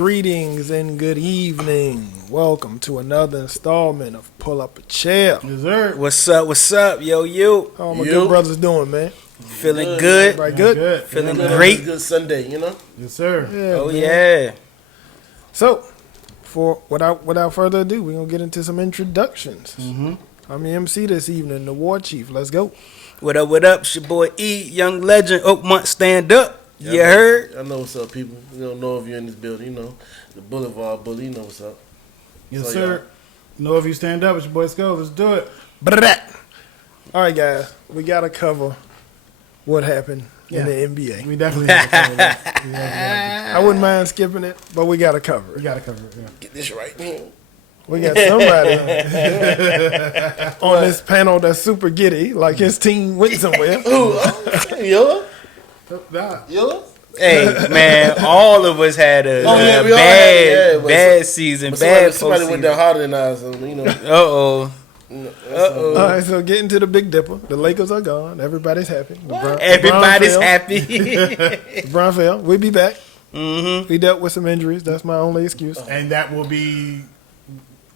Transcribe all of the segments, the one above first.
Greetings and good evening. Welcome to another installment of Pull Up a Chair. Yes, sir. What's up? What's up? Yo. How my good brothers doing, man? Feeling good? Right, good? Feeling Yeah, great? Good Sunday, you know? Yes, sir. Yeah, Oh, man. yeah. So, without further ado, we're going to get into some introductions. Mm-hmm. I'm the MC this evening, the War Chief. Let's go. What up? It's your boy E, Young Legend, Oakmont, stand up. You heard? I know what's up, people. We don't know if you're in this building, you know. The Boulevard Bully, you know what's up. Yes, So, sir. Know if you stand up, it's your boy Skull. Let's do it. All right, guys. We got to cover what happened in the NBA. We definitely have to cover that. I wouldn't mind skipping it, but we got to cover We it. got to cover it. Yeah. Get this right. We got somebody on this panel that's super giddy, like his team went somewhere. Yo? Nah. Yo? Hey, man, all of us had a We all had it, bad season, But bad somebody went down postseason. harder than us, so, you know. Uh-oh. All right, so getting to the Big Dipper. The Lakers are gone. Everybody's happy. Everybody's LeBron happy. LeBron fell. We'll be back. Mm-hmm. We dealt with some injuries. That's my only excuse. And that will be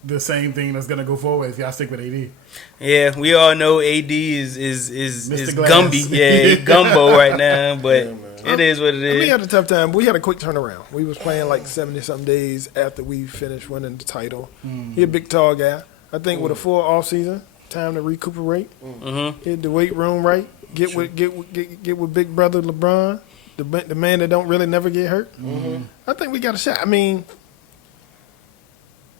the same thing that's going to go forward if y'all stick with AD. Yeah, we all know AD is Mr. Glass. Gumby. Yeah, gumbo right now, but Yeah, man. it is what it We is. had a tough time. We had a quick turnaround. We was playing like 70-something days after we finished winning the title. He a big, tall guy. I think with a full off season, time to recuperate. Mm-hmm. Hit the weight room right. Get with big brother LeBron, the man that don't really never get hurt. I think we got a shot. I mean,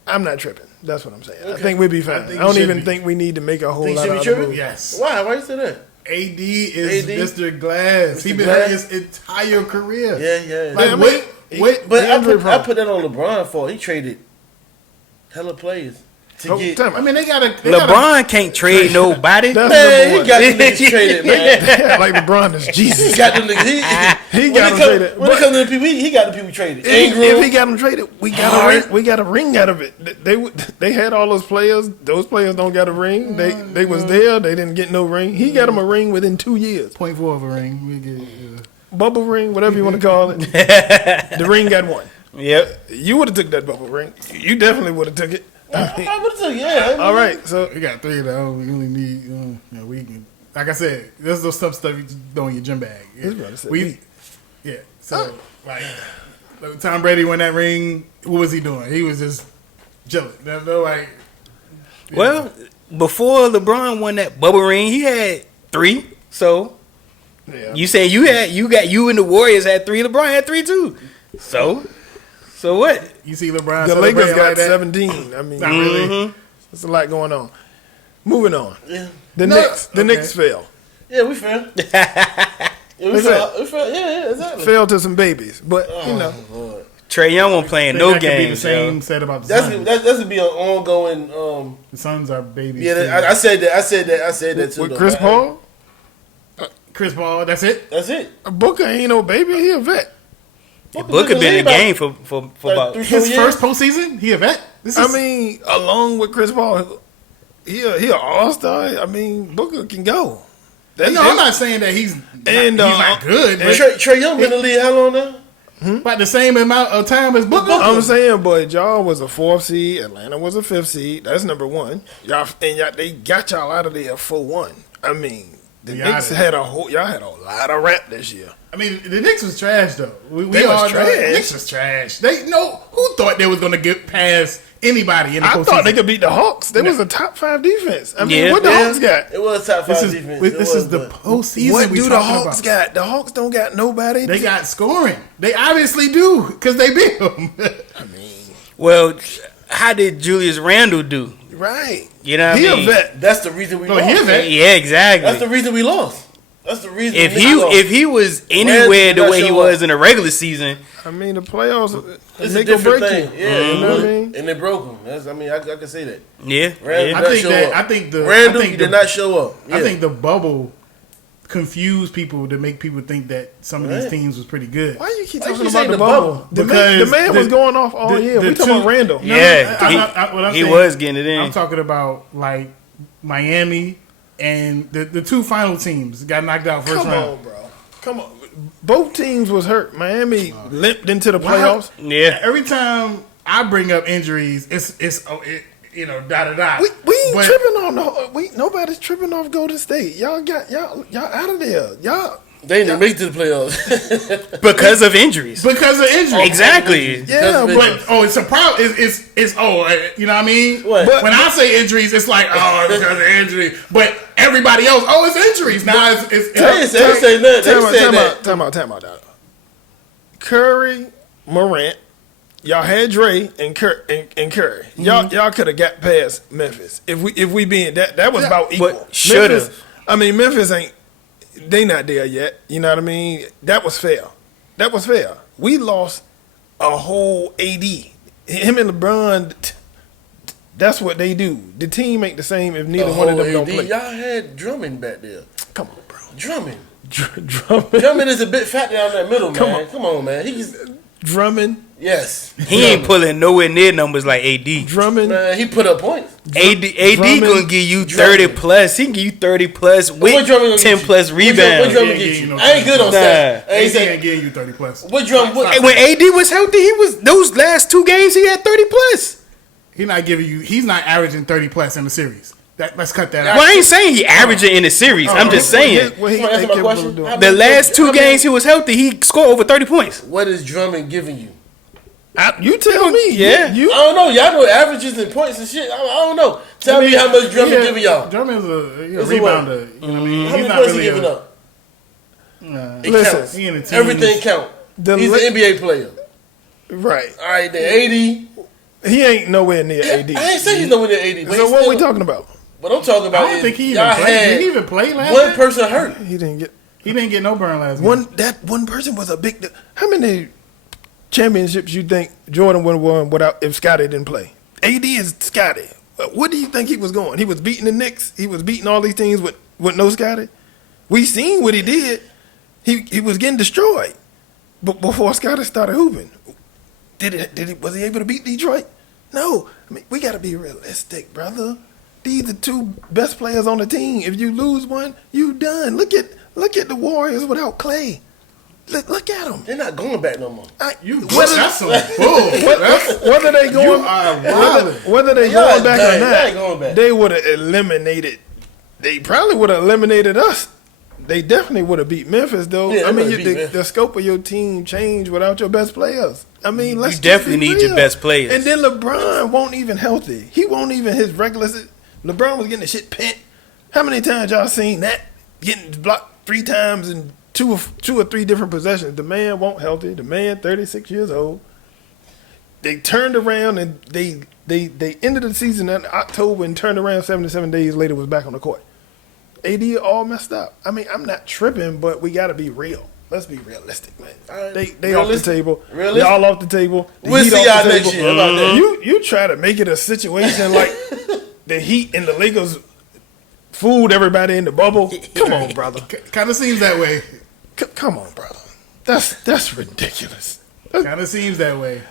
I'm not tripping. That's what I'm saying. I think we'll be fine. I, think don't you should even be. think we need to make a whole Think lot you of should be other tripping? moves. Yes. Why you say that? AD is AD? Mr. Glass. He Mr. been Glass? hurt his entire career. Yeah. Like, Yeah, I mean, wait. But I injury put problem. that on LeBron for. He traded hella players to Oh, get. time out. I mean, they got to. LeBron can't trade nobody. That's Man, number he one. got them niggas traded, man. like LeBron is Jesus. He got them niggas. He When got it him come- traded. When it comes to the people, he got the people traded. If he got him traded, we got a Hard. ring. We got a ring out of it. They had all those players. Those players don't got a ring. They was there. They didn't get no ring. He got him a ring within 2 years. 0.4 of a ring. We get, Bubble ring, whatever you want to call it. The ring got one. Yep. You would have took that bubble ring. You definitely would have took it. I would have took, yeah. All right, so we got three though. We only need. We can. Like I said, there's those stuff you just throw in your gym bag. This brother said We, we. yeah. So like Tom Brady won that ring. What was he doing? He was just chilling. No, like. yeah. Well, before LeBron won that bubble ring, he had 3. So Yeah. you say you and the Warriors had 3. LeBron had 3 too. So what? You see LeBron. The Lakers celebrating got like that? 17. I mean, Not really. Mhm. there's a lot going on. Moving on. Yeah. The No, Knicks. The okay. Knicks fell. Yeah, we fair. Yeah, we fair. Yeah, exactly. Fell to some babies, but you know. Lord. Trey Young won't playing Think no that could be the games. same Yo. said about the That's Suns. that's gonna be an ongoing. The Suns are babies. Yeah, too. I said that. I said that too. With though, Chris man. Paul, Chris Paul. That's it. That's it. Booker ain't no baby. He a vet. Booker been in the game for about. Like His 3 first postseason. He a vet. This is, I mean, along with Chris Paul, he an all-star. I mean, Booker can go. I'm not saying that he's And, not good, but Trey Young been in the league how long now? about the same amount of time as Booker. I'm saying, but y'all was a 4th seed. Atlanta was a 5th seed. That's number 1. Y'all they got y'all out of there for 1. I mean, the Yeah, Knicks I- had y'all had a lot of rap this year. I mean, the Knicks was trash though. We They all was know trash. the Knicks was trash. They who thought they was gonna get past anybody in the I postseason. thought they could beat the Hawks. They was a top 5 defense. I mean, Yeah. what the Yeah. Hawks got? It was top 5 This is defense. this is the postseason. What we do the talking Hawks about. got? The Hawks don't got nobody. They got scoring. They obviously do because they beat them. I mean, Well, how did Julius Randle do? right. You know what He I a mean? vet. That's the reason we No, lost. he a vet. Yeah, exactly. That's the reason we lost. That's the reason. if we lost. he was anywhere did the not way he show was up. in the regular season, I mean, the playoffs It's a make or different break thing. you. Yeah, You know what I mean? and they broke him. That's, I mean, I can say that. yeah, Randle yeah. I did not think show that. up. I think the. Randle I think did the, not show up. Yeah. I think the bubble confused people to make people think that some of these Right. teams was pretty good. Why you keep Why talking you about saying the the bubble? bubble? The Because man was going off all year. We talking about Randall. No, Yeah, what I'm he saying- was getting it in. I'm talking about like Miami and the two final teams got knocked out first Come round. on, bro. Come on. both teams was hurt. Miami limped into the playoffs. Yeah. Every time I bring up injuries, it's da da da. We ain't tripping on nobody's tripping off Golden State. Y'all out of there. Y'all. They didn't make it to the playoffs. Because of injuries. Because of injuries. Exactly. Yeah, But it's a problem. It's you know what I mean? What? But- When I say injuries, it's like it's because of injury. But everybody else, it's injuries. Now it's They didn't say nothing. They said that. Time out, dog. Curry, Morant, y'all had Dre and Curry. Y'all could have got past Memphis if we being that was about equal. But shoulda. Memphis ain't. They not there yet. You know what I mean? That was fair. We lost a whole AD. Him and LeBron. That's what they do. The team ain't the same if neither one of them don't play. Y'all had Drummond back there. Come on, bro. Drummond. Drummond is a bit fat down that middle, man. Come on, man. He's Drummond. yes. He ain't pulling nowhere near numbers like AD. Drummond. Man, he put up points. AD Drummond, gonna give you 30 plus. He can give you 30 plus What with Drummond gonna 10 get plus you? What rebounds. Drummond Yeah, get you you? know, I ain't good on Nah. stats. I ain't He saying ain't getting you 30 plus. what Drummond. Hey, when AD was healthy, he was those last 2 games he had 30 plus. He's not giving you. He's not averaging 30 plus in the series. Let's cut that Well, out. I ain't saying he averaging in the series. I'm just saying What he Somebody answer my capable question? of doing. How the many- last 2 how many- games he was healthy, he scored over 30 points. What is Drummond giving you? You tell me. Yeah. You I don't know. Y'all know averages and points and shit. I don't know. Tell me how much Drummond giving y'all. Drummond's a Is he what? rebounder. You know what I mean? How He's many not points he really giving up? It Listen, counts. He in the team. Everything count. The He's li- an NBA player. right. All right, then 80. He ain't nowhere near AD. I ain't saying he's nowhere near 80. But So he's what still, we talking about? What I'm talking I about don't is think he y'all even played. Did had he even play last one night? person hurt. He didn't get He didn't get no burn last night. one person was a big. How many championships you think Jordan would have won without if Scotty didn't play? AD is Scotty. What do you think he was going? He was beating the Knicks. He was beating all these teams with no Scotty. We seen what he did. He was getting destroyed. But before Scotty started hooping, was he able to beat Detroit? No. I mean, we got to be realistic, brother. These are 2 best players on the team. If you lose one, you done. Look at the Warriors without Clay. Look at them. They're not going back no more. That's some bull. Whether they going, whether they Y'all going back dang, or they not, ain't going back. they would have eliminated. They probably would have eliminated us. They definitely would have beat Memphis, though. Yeah, I mean, they would've beat Memphis. the scope of your team changed without your best players. I mean, let's You just definitely be need your real. best players. And then LeBron won't even healthy. He won't even his regular. LeBron was getting the shit pent. How many times y'all seen that getting blocked 3 times in two or three different possessions? The man won't healthy. The man 36 years old. They turned around and they ended the season in October and turned around 77 days later was back on the court. AD all messed up. I mean, I'm not tripping, but we got to be real. Let's be realistic, man. Alright. They off the table. Realistic? Y'all off the table. The We'll Heat see off y'all the next table. year. How about that? You try to make it a situation like the Heat and the Lakers fooled everybody in the bubble. Come on, brother. Kind of seems that way. Come on, brother. That's ridiculous. Kind of seems that way.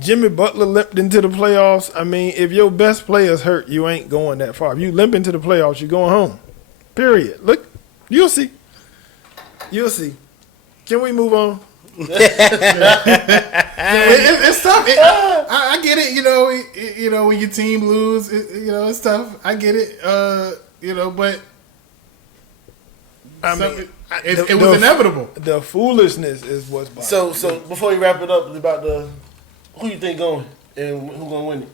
Jimmy Butler limped into the playoffs. I mean, if your best player's hurt, you ain't going that far. If you limp into the playoffs, you're going home. Period. Look, you'll see. You'll see. Can we move on? It's tough. I get it. You know when your team lose, it's tough. I get it. But I mean, it was inevitable. The foolishness is what's bothering me. So before we wrap it up, it's about who you think going and who gonna win it?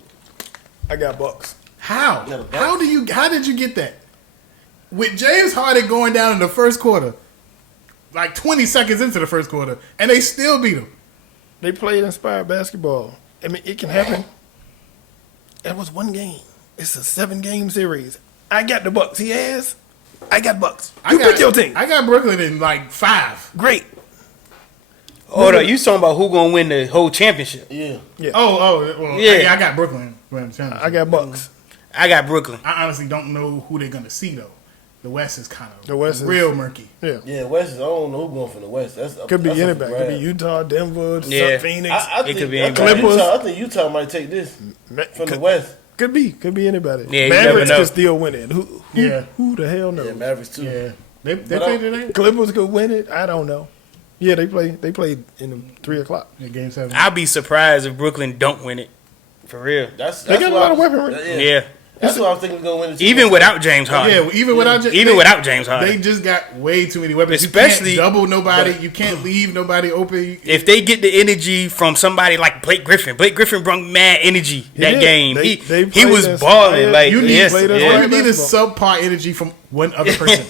I got Bucks. How? Yeah, the How did you get that? With James Harden going down in the first quarter, like 20 seconds into the first quarter, and they still beat him. They played inspired basketball. I mean, it can happen. That was one game. It's a 7-game series. I got the Bucks. He has. I got Bucks. You pick your team. I got Brooklyn in like 5. Great. Hold on, you talking about who gonna win the whole championship? Yeah. Well, Yeah. I got Brooklyn. I got Bucks. I got Brooklyn. I honestly don't know who they're gonna see though. The West is kind of The West is- real murky. Yeah. Yeah, West is, I don't know who going from the West. Could be that's up anybody. for Could be grabs. Utah, Denver, Yeah. Phoenix. I think, could be I think anybody. Clippers. I think Utah might take this from the West. Could be anybody. Yeah, you Mavericks never know. could still win it. Who the hell knows? Yeah, Mavericks too. Yeah, they But played today. Clippers could win it. I don't know. Yeah, they played in the 3:00. Yeah, game 7. I'll be surprised if Brooklyn don't win it. For real. That's They got a what lot I of was- weaponry. Yeah. That's what I was thinking was gonna win. Even without James Harden. Yeah, even without James Harden. they just got way too many weapons. Especially- you can't double nobody. You can't leave nobody open. If they get the energy from somebody like Blake Griffin brought mad energy that did. game. They he played was us. balling. Like, you need, yes, played us yeah. you need a basketball. subpar energy from one other person.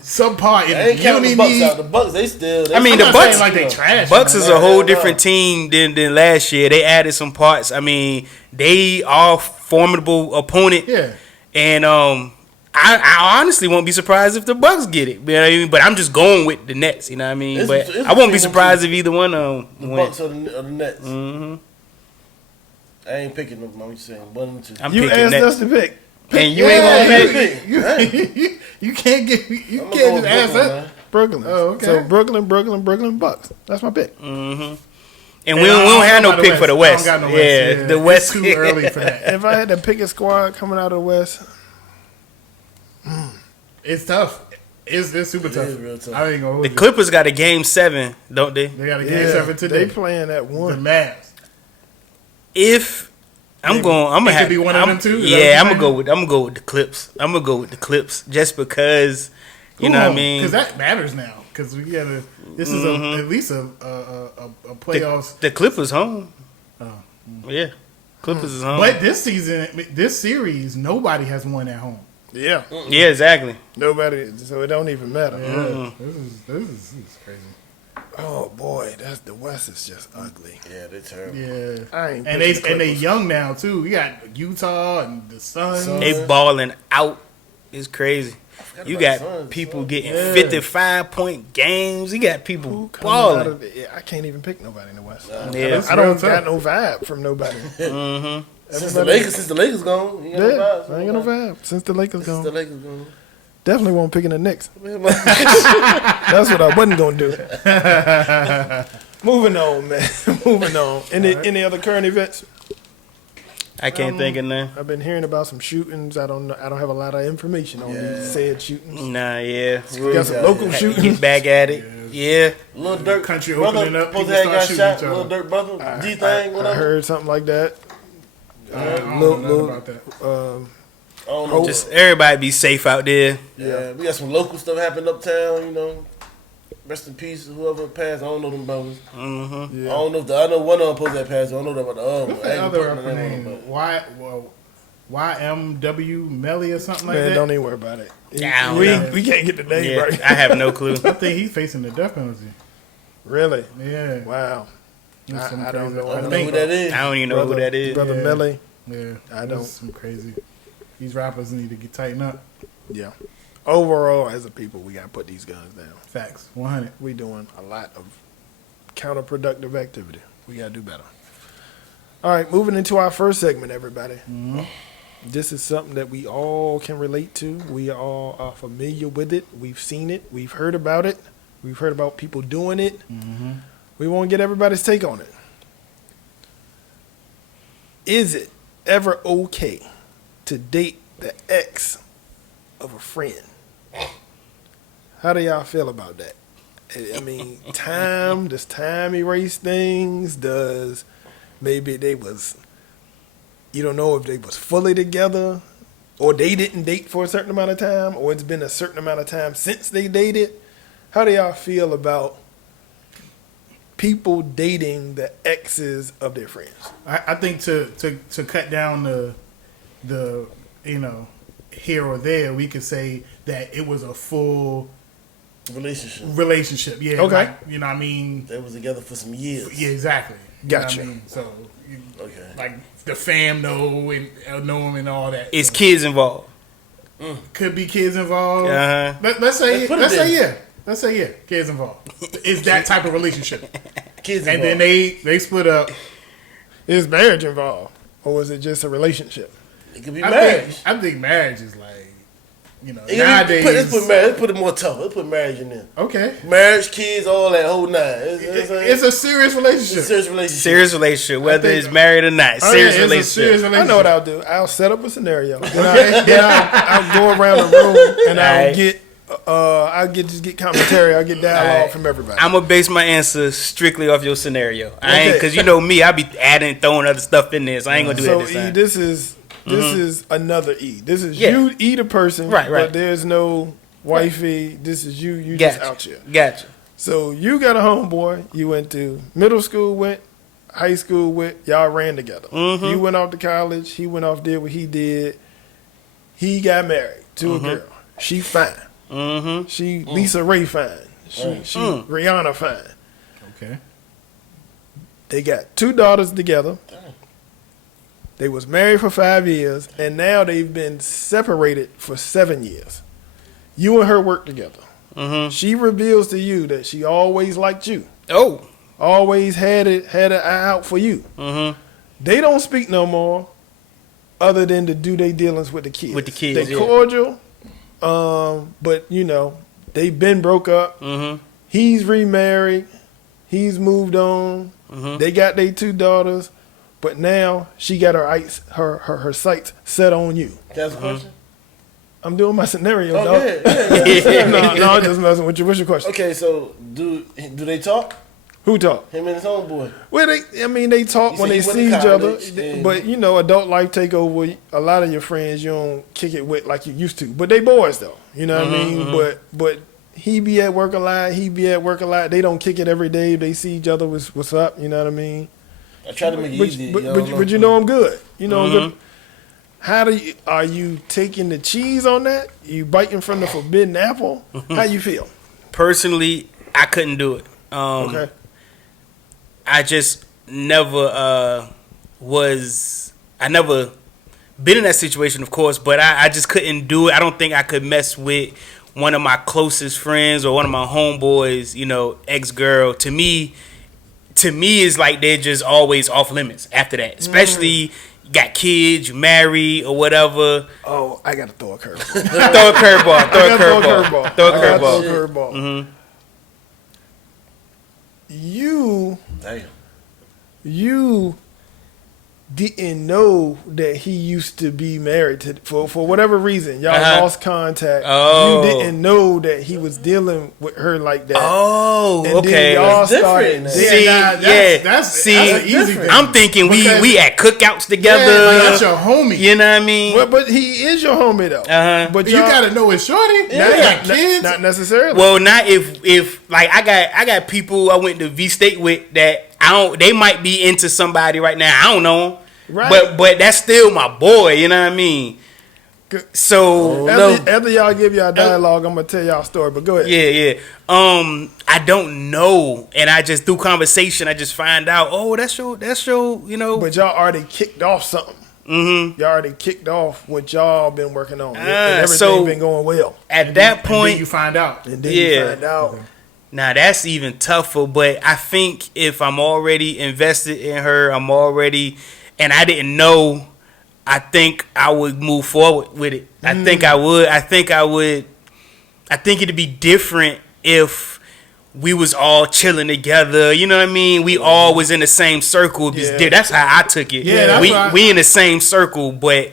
Subpar energy. I ain't You don't counting the even Bucks need. out. The Bucks, they still. I mean, I'm the not Bucks- saying like they trash. Bucks is a whole Yeah. different team than last year. They added some parts. I mean, they are formidable opponent. Yeah. And I honestly won't be surprised if the Bucks get it. You know what I mean? But I'm just going with the Nets. You know what I mean? It's- But it's I won't be between them surprised two. if either one The win. Bucks or the Nets. Mm-hmm. I ain't picking them. I'm just saying one and two. I'm You picking asked Nets. us to pick. And you ain't gonna pick. You can't get. You I'm can't going just ask Brooklyn, that. man. Brooklyn. Oh, okay. So Brooklyn, Bucks. That's my pick. And And we I don't have know no about pick for the I West. don't got no Yeah, West. the West It's too early for that. If I had to pick a squad coming out of the West, It's tough. It's super It tough. is real tough. I ain't gonna hold The you. Clippers got a game 7, don't they? They got a game 7 today. they playing at The one. Mavs. If I'm Maybe. going, I'm It gonna could have be one of them two? Is that what Yeah, you're I'm saying? gonna go with the Clips. I'm gonna go with the Clips just because you know what I mean. Because that matters now. Because we got to. This is at least a playoffs. The Clippers home. Oh. Yeah, Clippers is home. But this season, this series, nobody has won at home. Yeah, yeah, exactly. nobody. So it don't even matter. This is crazy. Oh boy, the West is just ugly. Yeah, they're terrible. Yeah, I ain't and picking the they Clippers. young now too. We got Utah and the Suns. They balling out. It's crazy. You about got Suns, people Suns. getting Yeah. 55-point games. You got people Who coming out balling. of the, I can't even pick nobody in the West. Yeah. I don't real got tough. no vibe from nobody. Since the Lakers gone, you got no Yeah, vibes. I ain't got no vibe since the Lakers Since the gone. Lakers gone. Definitely won't pick in the Knicks. Man, That's what I wasn't gonna do. Moving on, man. Moving on. Any other current events? I can't think of none. I've been hearing about some shootings. I don't know. I don't have a lot of information on these said shootings. Nah, yeah. We got some local Get shootings. back at it. Yeah. Lil Durk Country brother opening up, supposed people to have start got shooting shot. each Lil other. Durk brother, G I thing, whatever. heard something like that. I don't Lil- know nothing Lil- about that. I don't know. Just everybody be safe out there. Yeah, we got some local stuff happening uptown. You know, rest in peace, whoever passed. I don't know them brothers. Mm-hmm. I don't know if I know one of them supposed to have passed. I don't know about the other one. What's I that ain't other putting rapper that name? on, YMW Melly or something like Man, that. don't even worry about it. Yeah, I don't we know. we can't get the name Yeah, right. I have no clue. I think he's facing the death penalty. Really? Yeah. Wow. That's some I don't crazy- know. I don't know think- who that is. I don't even know who that is. Brother Yeah. Melly. Yeah, I that's don't. some crazy. These rappers need to get tightened up. Yeah. Overall, as a people, we gotta put these guns down. Facts, 100. We doing a lot of counterproductive activity. We gotta do better. All right, moving into our first segment, everybody. This is something that we all can relate to. We all are familiar with it. We've seen it. We've heard about it. We've heard about people doing it. We want to get everybody's take on it. Is it ever okay to date the ex of a friend? How do y'all feel about that? I mean, does time erase things? Does maybe they was, you don't know if they was fully together, or they didn't date for a certain amount of time, or it's been a certain amount of time since they dated? How do y'all feel about people dating the exes of their friends? I think to cut down the here or there, we could say that it was a full relationship. Yeah. Okay. Like, you know what I mean? They was together for some years. Yeah, exactly. You know Gotcha. what I mean? So, Okay. like the fam know him and all that. Is kids involved? Could be kids involved. Uh-huh. Let's say Let's put it let's say there. yeah. Let's say yeah, kids involved. It's that type of relationship. Kids And then involved. they split up. Is marriage involved, or was it just a relationship? It could be I marriage. think marriage is like, It could be- nowadays. let's put it more tough. Let's put marriage in there. Okay. Marriage, kids, all that whole nine. It's a serious relationship. It's a serious relationship. Serious relationship, whether think- it's married or not. Oh, Serious yeah, it's a relationship. serious relationship. I know what I'll do. I'll set up a scenario. Then I'll go around the room and I'll Alright. get I get commentary. I get dialogue from everybody. I'm gonna base my answer strictly off your scenario. I ain't Okay. because you know me, I be adding, throwing other stuff in there, so I ain't gonna do that So this E, time. this is another E. This is Yeah. you, E the person, Right. but there's no wifey. This is you. You Gotcha. just out here. Gotcha. So you got a homeboy. You went to middle school with, high school with. Y'all ran together. Mhm. You went off to college. He went off, did what he did. He got married to a girl. She fine. Mm-hmm. She Lisa Ray fine. She Rihanna fine. Okay. They got 2 daughters together. They was married for 5 years, and now they've been separated for 7 years. You and her work together. Mm-hmm. She reveals to you that she always liked you, Oh. always had an eye out for you. Mm-hmm. They don't speak no more, other than to do their dealings with the kids. With the kids, they yeah. cordial, but they've been broke up. Mm-hmm. He's remarried. He's moved on. Mm-hmm. They got their 2 daughters, but now she got her sights set on you. Can I ask a question? I'm doing my scenario, Oh, dog. yeah. no, I'm just messing with you. What's your question? Okay, so do they talk? Who talk? Him and his homeboy. Well, they talk You when said they you went see to each other. college and- But adult life take over. A lot of your friends you don't kick it with like you used to. But they boys though. You know what I mean? But he be at work a lot. He be at work a lot. They don't kick it every day. They see each other. What's up? You know what I mean? I try to make it But, easy. but, y'all but, know. but you know I'm good. You know I'm good. How are you taking the cheese on that? You biting from the forbidden apple? How you feel? Personally, I couldn't do it. Okay. I just never I never been in that situation, of course, but I just couldn't do it. I don't think I could mess with one of my closest friends or one of my homeboys, ex-girl. To me, it's like they're just always off limits after that. Especially you got kids, you married or whatever. Oh, I got to throw a curveball. Throw a curveball. Throw a curveball. Throw a I gotta throw a curveball. curveball. You Damn. you didn't know that he used to be married to for whatever reason. Y'all lost contact. Oh. You didn't know that he was dealing with her like that. Oh, And okay. then y'all That's different. started. See, that's see, an easy thing. I'm thinking Because- we at cookouts together. Yeah, like, that's your homie. You know what I mean? But he is your homie though. Uh-huh. But You y'all- gotta know it's shorty. not, Yeah, they got not- kids. not necessarily. Well, not if like I got people I went to V State with that they might be into somebody right now. I don't know. Right. But that's still my boy, you know what I mean? So after y'all give y'all dialogue, I'm gonna tell y'all a story. But go ahead. yeah. I don't know. And I just through conversation I just find out, oh, that's your But y'all already kicked off something. Mm-hmm. Y'all already kicked off what y'all been working on. And everything so- been going well. At that And point then you find out. And then Yeah. you find out. now that's even tougher, but I think if I'm already invested in her, and I didn't know, I think I would move forward with it. I think I would. I think it'd be different if we was all chilling together. You know what I mean? We all was in the same circle. Yeah. That's how I took it. Yeah, that's we in the same circle, but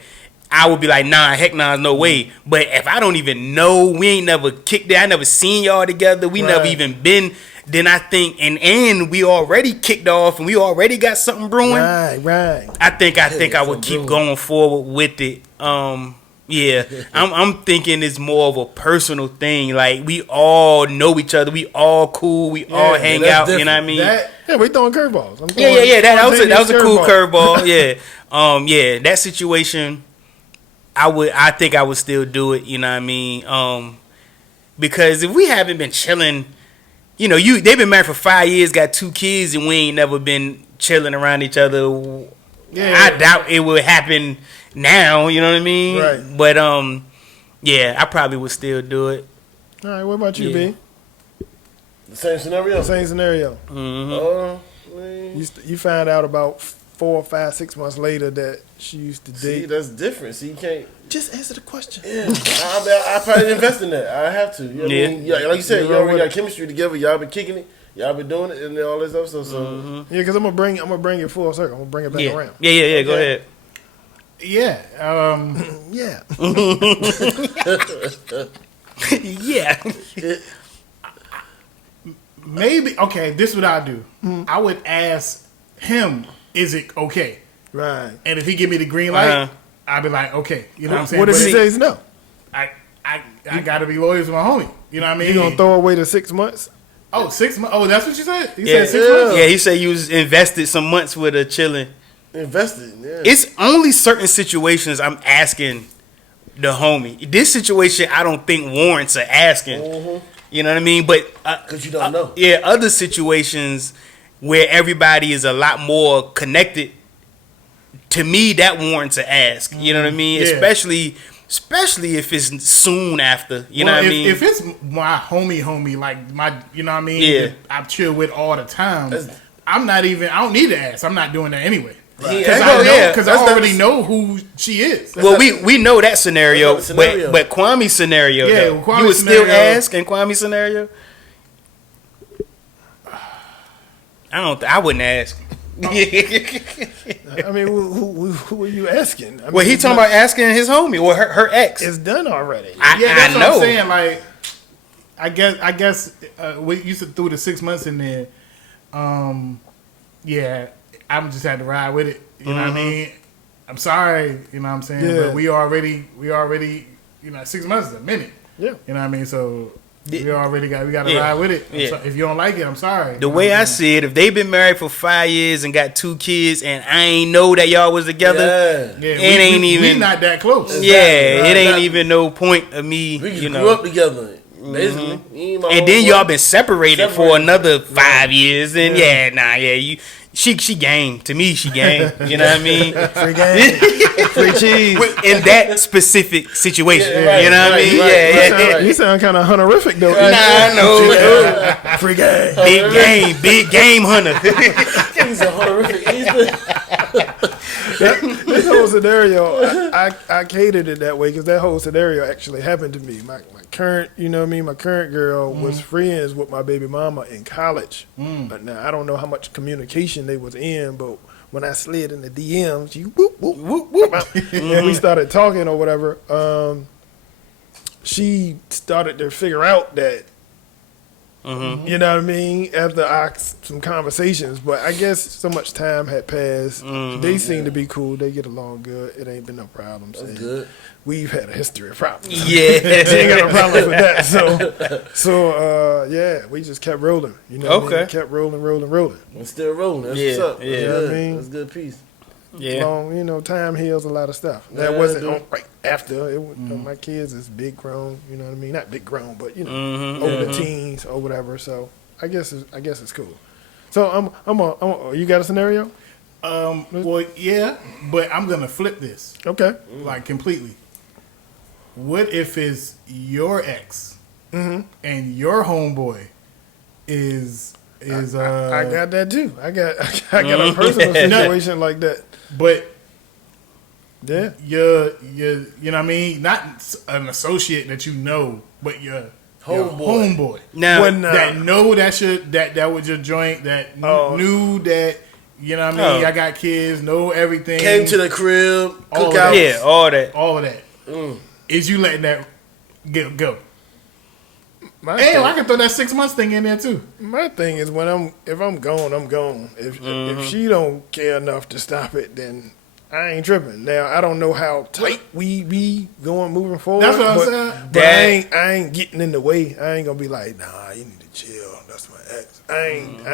I would be like, nah, heck nah, no way. But if I don't even know, we ain't never kicked it. I never seen y'all together. We never Right. even been. Then I think, and we already kicked off, and we already got something brewing. Right. I think I would keep going forward with it. Yeah, I'm thinking it's more of a personal thing. Like we all know each other, we all cool, we all hang that's out. You know what I mean? Yeah, we throwing curveballs. Yeah. That was a cool curveball. Yeah, that situation, I think I would still do it. You know what I mean? Because if we haven't been chilling, they've been married for 5 years, got 2 kids, and we ain't never been chilling around each other. Yeah. I doubt it would happen now. You know what I mean? Right. But yeah, I probably would still do it. All right, what about you, Yeah. B? The same scenario. Same scenario. Man, You found out about 4, 5, 6 months later that she used to see, date. that's different. See, you can't. Just answer the question. Yeah, I probably invest in that. I have to. You know what I mean? Yeah, like you said, You y'all know already what? got chemistry together. Y'all been kicking it. Y'all been doing it and all this other stuff. So Yeah, because I'm gonna bring it full circle. I'm gonna bring it back Yeah. around. Yeah. Go ahead. Yeah. Yeah. Yeah. Maybe okay. This is what I do. I would ask him, "Is it okay?" Right. And if he give me the green light, Uh-huh. I'd be like, "Okay." You know what I'm saying? What if But he says no? I gotta be loyal to my homie. You know what I mean? You gonna throw away the 6 months? Oh, 6 months. Oh, that's what you said. You Yeah. said 6 months. Yeah, he said you was invested some months with a chilling. Invested. Yeah. It's only certain situations I'm asking the homie. This situation I don't think warrants a asking. You know what I mean? But Because you don't know. yeah, other situations where everybody is a lot more connected. To me, that warrants a ask. You know what I mean? Yeah. Especially if it's soon after. You know Well, what I if, mean? if it's my homie, like my, you know what I mean? Yeah. that I chill with all the time. That's- I don't need to ask. I'm not doing that anyway. Right. Because Oh, yeah. I That's already know who she is. Well, we know that scenario, That's not the scenario. but Kwame's scenario, Yeah, though, Kwame's you would still scenario- ask in Kwame's scenario. I wouldn't ask. I mean, who are you asking? I mean, Well, he it's talking not- about asking his homie or her ex. It's done already. Yeah, that's I what know. I'm saying. Like, I guess we used to throw the 6 months in there. Yeah, I'm just had to ride with it. You know what I mean? I'm sorry. You know what I'm saying? Yeah. But we already. You know, 6 months is a minute. Yeah. You know what I mean? So we got to Yeah. ride with it. Yeah. So if you don't like it, I'm sorry. The way I see it, if they've been married for 5 years and got 2 kids, and I ain't know that y'all was together, Yeah. yeah, it ain't we even- not that close. yeah, Exactly. it ain't Right. even no point of me, We just you grew know. up together. Basically. He ain't my And then homeboy. y'all been separated for Separated. another 5 years, and you. She game to me. She game. You know what I mean? Free game, free cheese. In that specific situation, Yeah, right, you know what I right, mean? right, Yeah, right, yeah. right. You sound kind of honorific though. Nah, I know. Free game. Big game hunter. He's a horrific. This whole scenario, I catered it that way because that whole scenario actually happened to me. My current, you know what I mean, my current girl was friends with my baby mama in college. But now I don't know how much communication they was in, but when I slid in the DMs, you whoop whoop whoop whoop, and we started talking or whatever. She started to figure out that. You know what I mean? After some conversations, but I guess so much time had passed. They seem to be cool. They get along good. It ain't been no problems. That's And good. We've had a history of problems. Yeah. She ain't got no problem with that. So yeah, we just kept rolling. You know, what I mean? Okay. Kept rolling. I'm still rolling. That's Yeah, what's up. yeah. That's You know what I good. mean? That's a good piece. Yeah. Long, you know, time heals a lot of stuff. That Yeah, wasn't it do. on, right after. It, my kids is big grown. You know what I mean? Not big grown, but you know, older teens or whatever. So I guess it's cool. So you got a scenario? Well, yeah, but I'm gonna flip this Okay. like completely. What if it's your ex and your homeboy is I got that too. I got a personal situation like that. but Yeah. you're you know what I mean, not an associate that you know, but your Homeboy. homeboy Now, When, that know that was your joint, that Oh. knew that, you know what I mean, Oh. I got kids, know everything, Came to the crib, All cookout. yeah, all that. all of that. Is you letting that go? My Hey, thing, I can throw that 6 months thing in there too. my thing is if I'm gone, I'm gone. If she don't care enough to stop it, then I ain't tripping. Now I don't know how tight we be moving forward. That's what I'm but, saying. But I ain't getting in the way. I ain't gonna be like, nah, you need to chill. That's my ex. I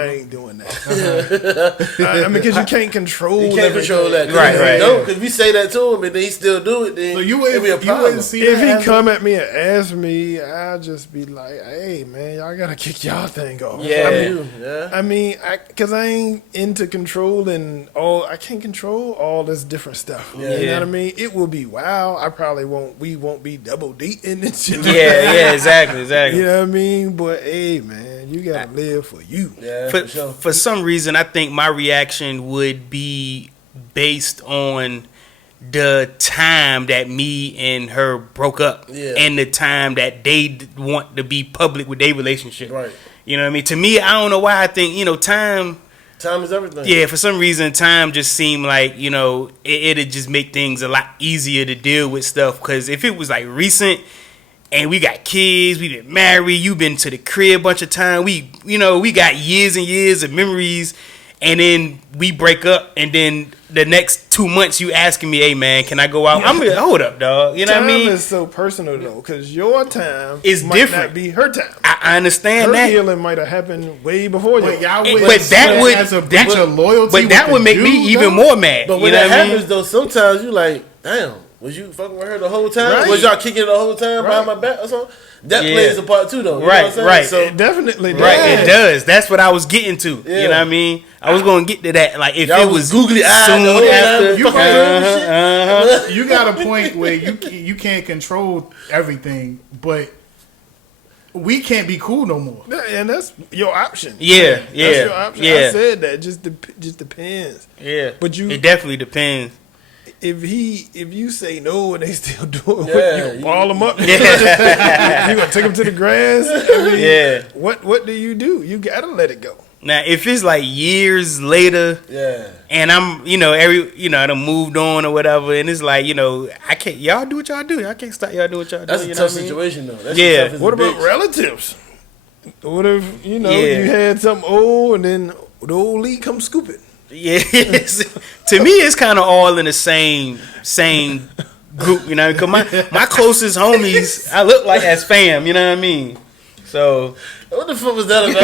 ain't doing that. I mean, because you can't control. You can't everything. control that. Right. No, because if you say that to him and then he still do it, then So you it'd be a problem. wouldn't see If that he as come at me and ask me, I'll just be like, "Hey, man, y'all gotta kick y'all thing off." Yeah. I mean, because I ain't into controlling all. I can't control all this different stuff. You know Yeah. what I mean? It will be wild. I probably won't. We won't be double dating and shit. Yeah, exactly. You know what I mean? But hey, man, you gotta live for you. Yeah, For, for sure. for some reason, I think my reaction would be based on the time that me and her broke up, Yeah. and the time that they want to be public with their relationship. Right. You know what I mean? To me, I don't know why I think time. Time is everything. Yeah, for some reason, time just seemed like it'd just make things a lot easier to deal with stuff. Because if it was like recent, and we got kids, we been married, you been to the crib a bunch of time. We got years and years of memories, and then we break up, and then the next 2 months you asking me, hey man, can I go out? I'm like, hold up, dog. You know what I mean? Time is so personal though, because your time Is might different. not be her time. I understand Her that. healing might have happened way before you. But y'all But would that would- as a that- bunch of loyalty. But that with would the make me dude, even though? more mad. But You when know that what I mean? happens, though, sometimes you like, damn, was you fucking with her the whole time? Right. Was y'all kicking it the whole time behind my back or something? That Yeah. plays a part too, though. You Right, know what I'm saying? right. So It definitely does. Right, it does. That's what I was getting to. Yeah. You know what I mean? I was going to get to that. Like, if Y'all it was was googly eyed soon the whole time, after. you fucking heard this shit? You got a point where you can't control everything, but we can't be cool no more. Yeah, and that's your option. Yeah, That's yeah, your option. yeah. I said that. Just depends. Yeah. But It definitely depends. If you say no and they still do it, Yeah, you ball them up. Yeah. You gonna take them to the grass? I mean, Yeah. What do? You gotta let it go. Now, if it's like years later Yeah. and I'm, I done moved on or whatever, and it's like, I can't, y'all do what y'all do. I can't stop y'all do what y'all do. That's a you know tough what I mean? situation, though. That's Yeah. tough as What a about bitch. relatives? What if you Yeah. had something old and then the old lead come scooping? Yeah. To me, it's kind of all in the same group, because my closest homies, I look like as fam, you know what I mean? So, What the fuck was that about?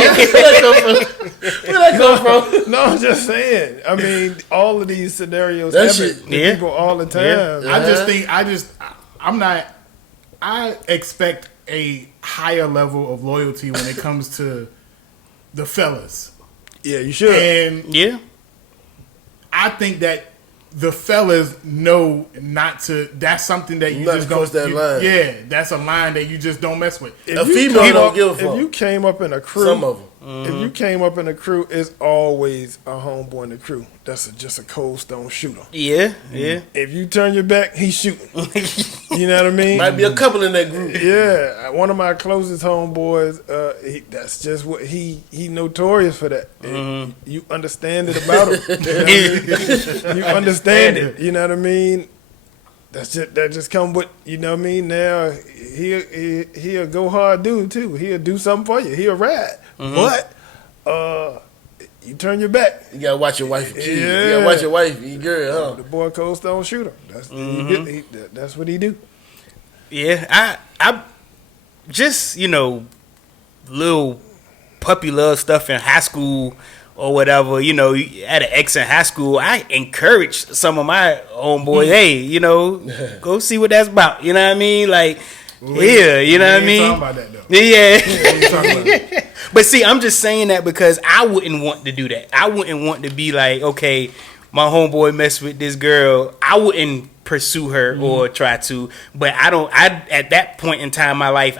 Where that come from? No, I'm just saying. I mean, all of these scenarios That happen shit- to Yeah. people all the time. Yeah. I just think I'm not. I expect a higher level of loyalty when it comes to the fellas, Yeah, you should. and yeah. I think that the fellas know not to. That's something that you Not just to cross don't. that line. Yeah, that's a line that you just don't mess with. If A you female came don't up- give a fuck. If you came up in a crew, Some of them. if you came up in a crew, it's always a homeboy in the crew. That's just a cold stone shooter. Yeah, yeah. If you turn your back, he's shooting. You know what I mean? Might be a couple in that group. Yeah, one of my closest homeboys. That's just what he notorious for that. You understand it about him. You, know what I mean? You understand it. You know what I mean? That just come with, you know what I mean. Now he'll go hard dude too. He'll do something for you. He'll ride, but you turn your back. You gotta watch your wife and kids. You Yeah. gotta watch your wife and your girl, The boy cold stone shooter. That's what he do. Yeah, I just, little puppy love stuff in high school or whatever, at an ex in high school, I encouraged some of my homeboys, hey, go see what that's about. You know what I mean? Like, yeah, you know what I We ain't mean? talking about that though. Yeah. We ain't talking about that. But see, I'm just saying that because I wouldn't want to do that. I wouldn't want to be like, okay, my homeboy messed with this girl. I wouldn't pursue her or try to. But I at that point in time in my life,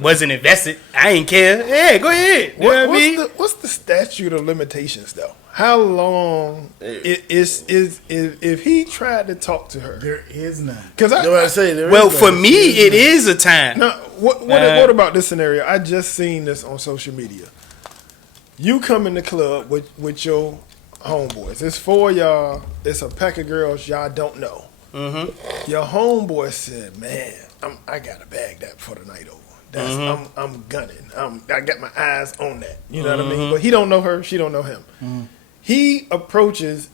wasn't invested. I ain't care. Yeah, go ahead. You know what I mean? What's the statute of limitations though? How long is if he tried to talk to her? There is none. Because You know what I'm saying? Well, for me, it is a time. now, what about this scenario? I just seen this on social media. You come in the club with your homeboys. It's four of y'all. It's a pack of girls y'all don't know. Mm-hmm. Your homeboy said, "Man, I gotta bag that for the night over. That's I'm gunning. I got my eyes on that. You know what I mean? But he don't know her. She don't know him. He approaches.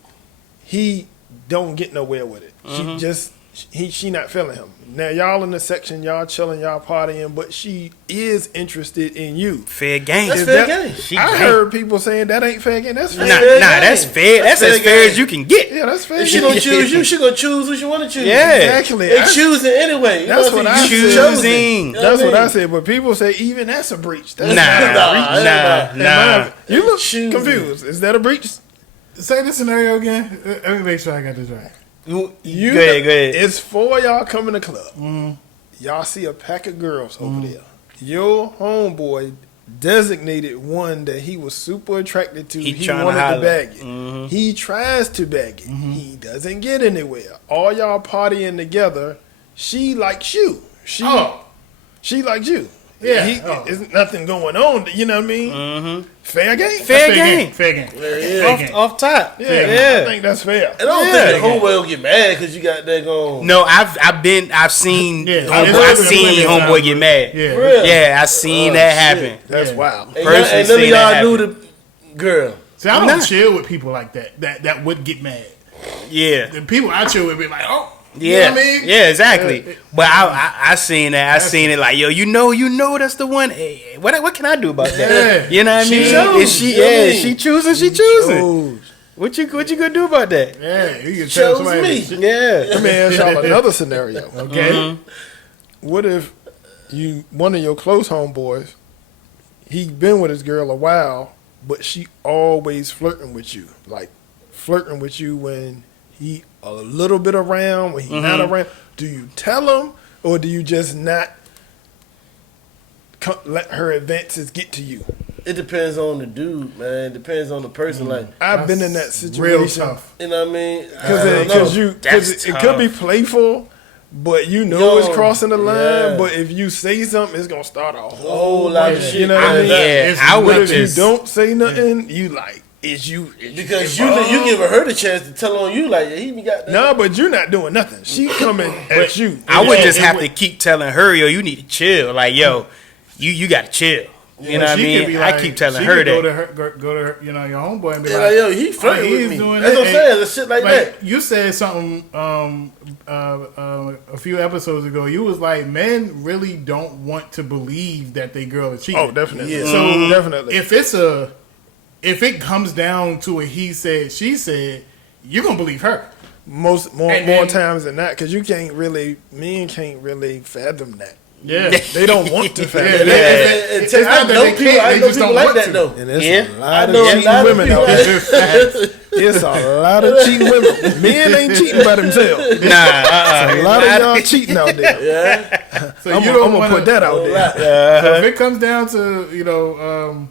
He don't get nowhere with it. She just she not feeling him. Now y'all in the section, y'all chilling, y'all partying, but she is interested in you. Fair game. That's Is fair that- game. She I game. heard people saying that ain't fair game. That's fair. Nah, fair that's game. fair. That's That's as fair fair game. as you can get. Yeah, that's fair. If she gonna choose you, she gonna choose who she wanna choose. Yeah. Exactly. They choosing anyway. You That's know what I'm I saying? said. You chosen. Choosing. You know That's what I I mean? said. But people say even that's a breach. That's Nah. You look Choosing. confused. Is that a breach? Say the scenario again. Let me make sure I got this right. Go ahead. It's four of y'all come in the club. Y'all see a pack of girls over there. Your homeboy designated one that he was super attracted to. He He tryna wanted to holler. bag it. He tries to bag it. He doesn't get anywhere. All y'all partying together. She likes you. She likes you. There's nothing going on. You know what I mean? Mm-hmm. Fair game. Fair game. Fair game. Yeah, yeah. Off top. Yeah, Yeah. I think that's fair. And I don't think the homeboy will get mad because you got that going. No, I've seen Yeah. I've seen homeboy get mad. Yeah. For real? Yeah, I seen that happen. That's Yeah. wild. And, Personally and none of seen that y'all knew happen. the girl. See, I I'm don't not. chill with people like that. That would get mad. Yeah. The people I chill with be like, oh, Yeah, you know what I mean? yeah, exactly. But I seen that. I seen it like, yo, you know, that's the one. Hey, what can I do about that? Yeah. You know what I She mean? chose, Is she? you know what I Yeah, mean? she choosing. She choosing. Chose. What you gonna do about that? Yeah, you can tell Chose somebody. me. Yeah. Let me ask y'all another scenario. Okay. Mm-hmm. What if one of your close homeboys, he been with his girl a while, but she always flirting with you, like flirting with you when he a little bit around, when he not around. Do you tell him, or do you just not let her advances get to you? It depends on the dude, man. It depends on the person. Like, I've been in that situation. Real tough. you know what I mean? I don't know. Because it could be playful, but you know Yo, it's crossing the line. yeah. But if you say something, it's gonna start a whole lot of bunch, shit. You know what I mean? Yeah, It's I But would if you just. don't say nothing, you like is you Because you giving her the chance to tell on you, like, yeah, he got that. No, but you're not doing nothing. She coming at you. I would just it have would- to keep telling her, yo, you need to chill. Like, yo, you got to chill. You know what I She could mean? be I like- keep telling she her could that. Go to her, your homeboy and be Yeah, like, like, yo, he flirting oh, with he's me. doing That's that. what I'm saying. The shit like that. You said something a few episodes ago. You was like, men really don't want to believe that they girl is cheating. Oh, definitely. Yeah. So definitely. if it comes down to a he said, she said, you're gonna believe her. more And then- times than not, because men can't really fathom that. Yeah. They don't want to fathom Yeah, that. And It's not I that know they people, can't, I they know just people don't like want that to. though. And it's Yeah. a I lot know of a cheating lot of women people out like there. that. It's a lot of cheating women. Men ain't cheating by themselves. Nah, A lot of y'all cheating out there. Yeah. So I'm you don't gonna wanna put that out A there. lot. So if it comes down to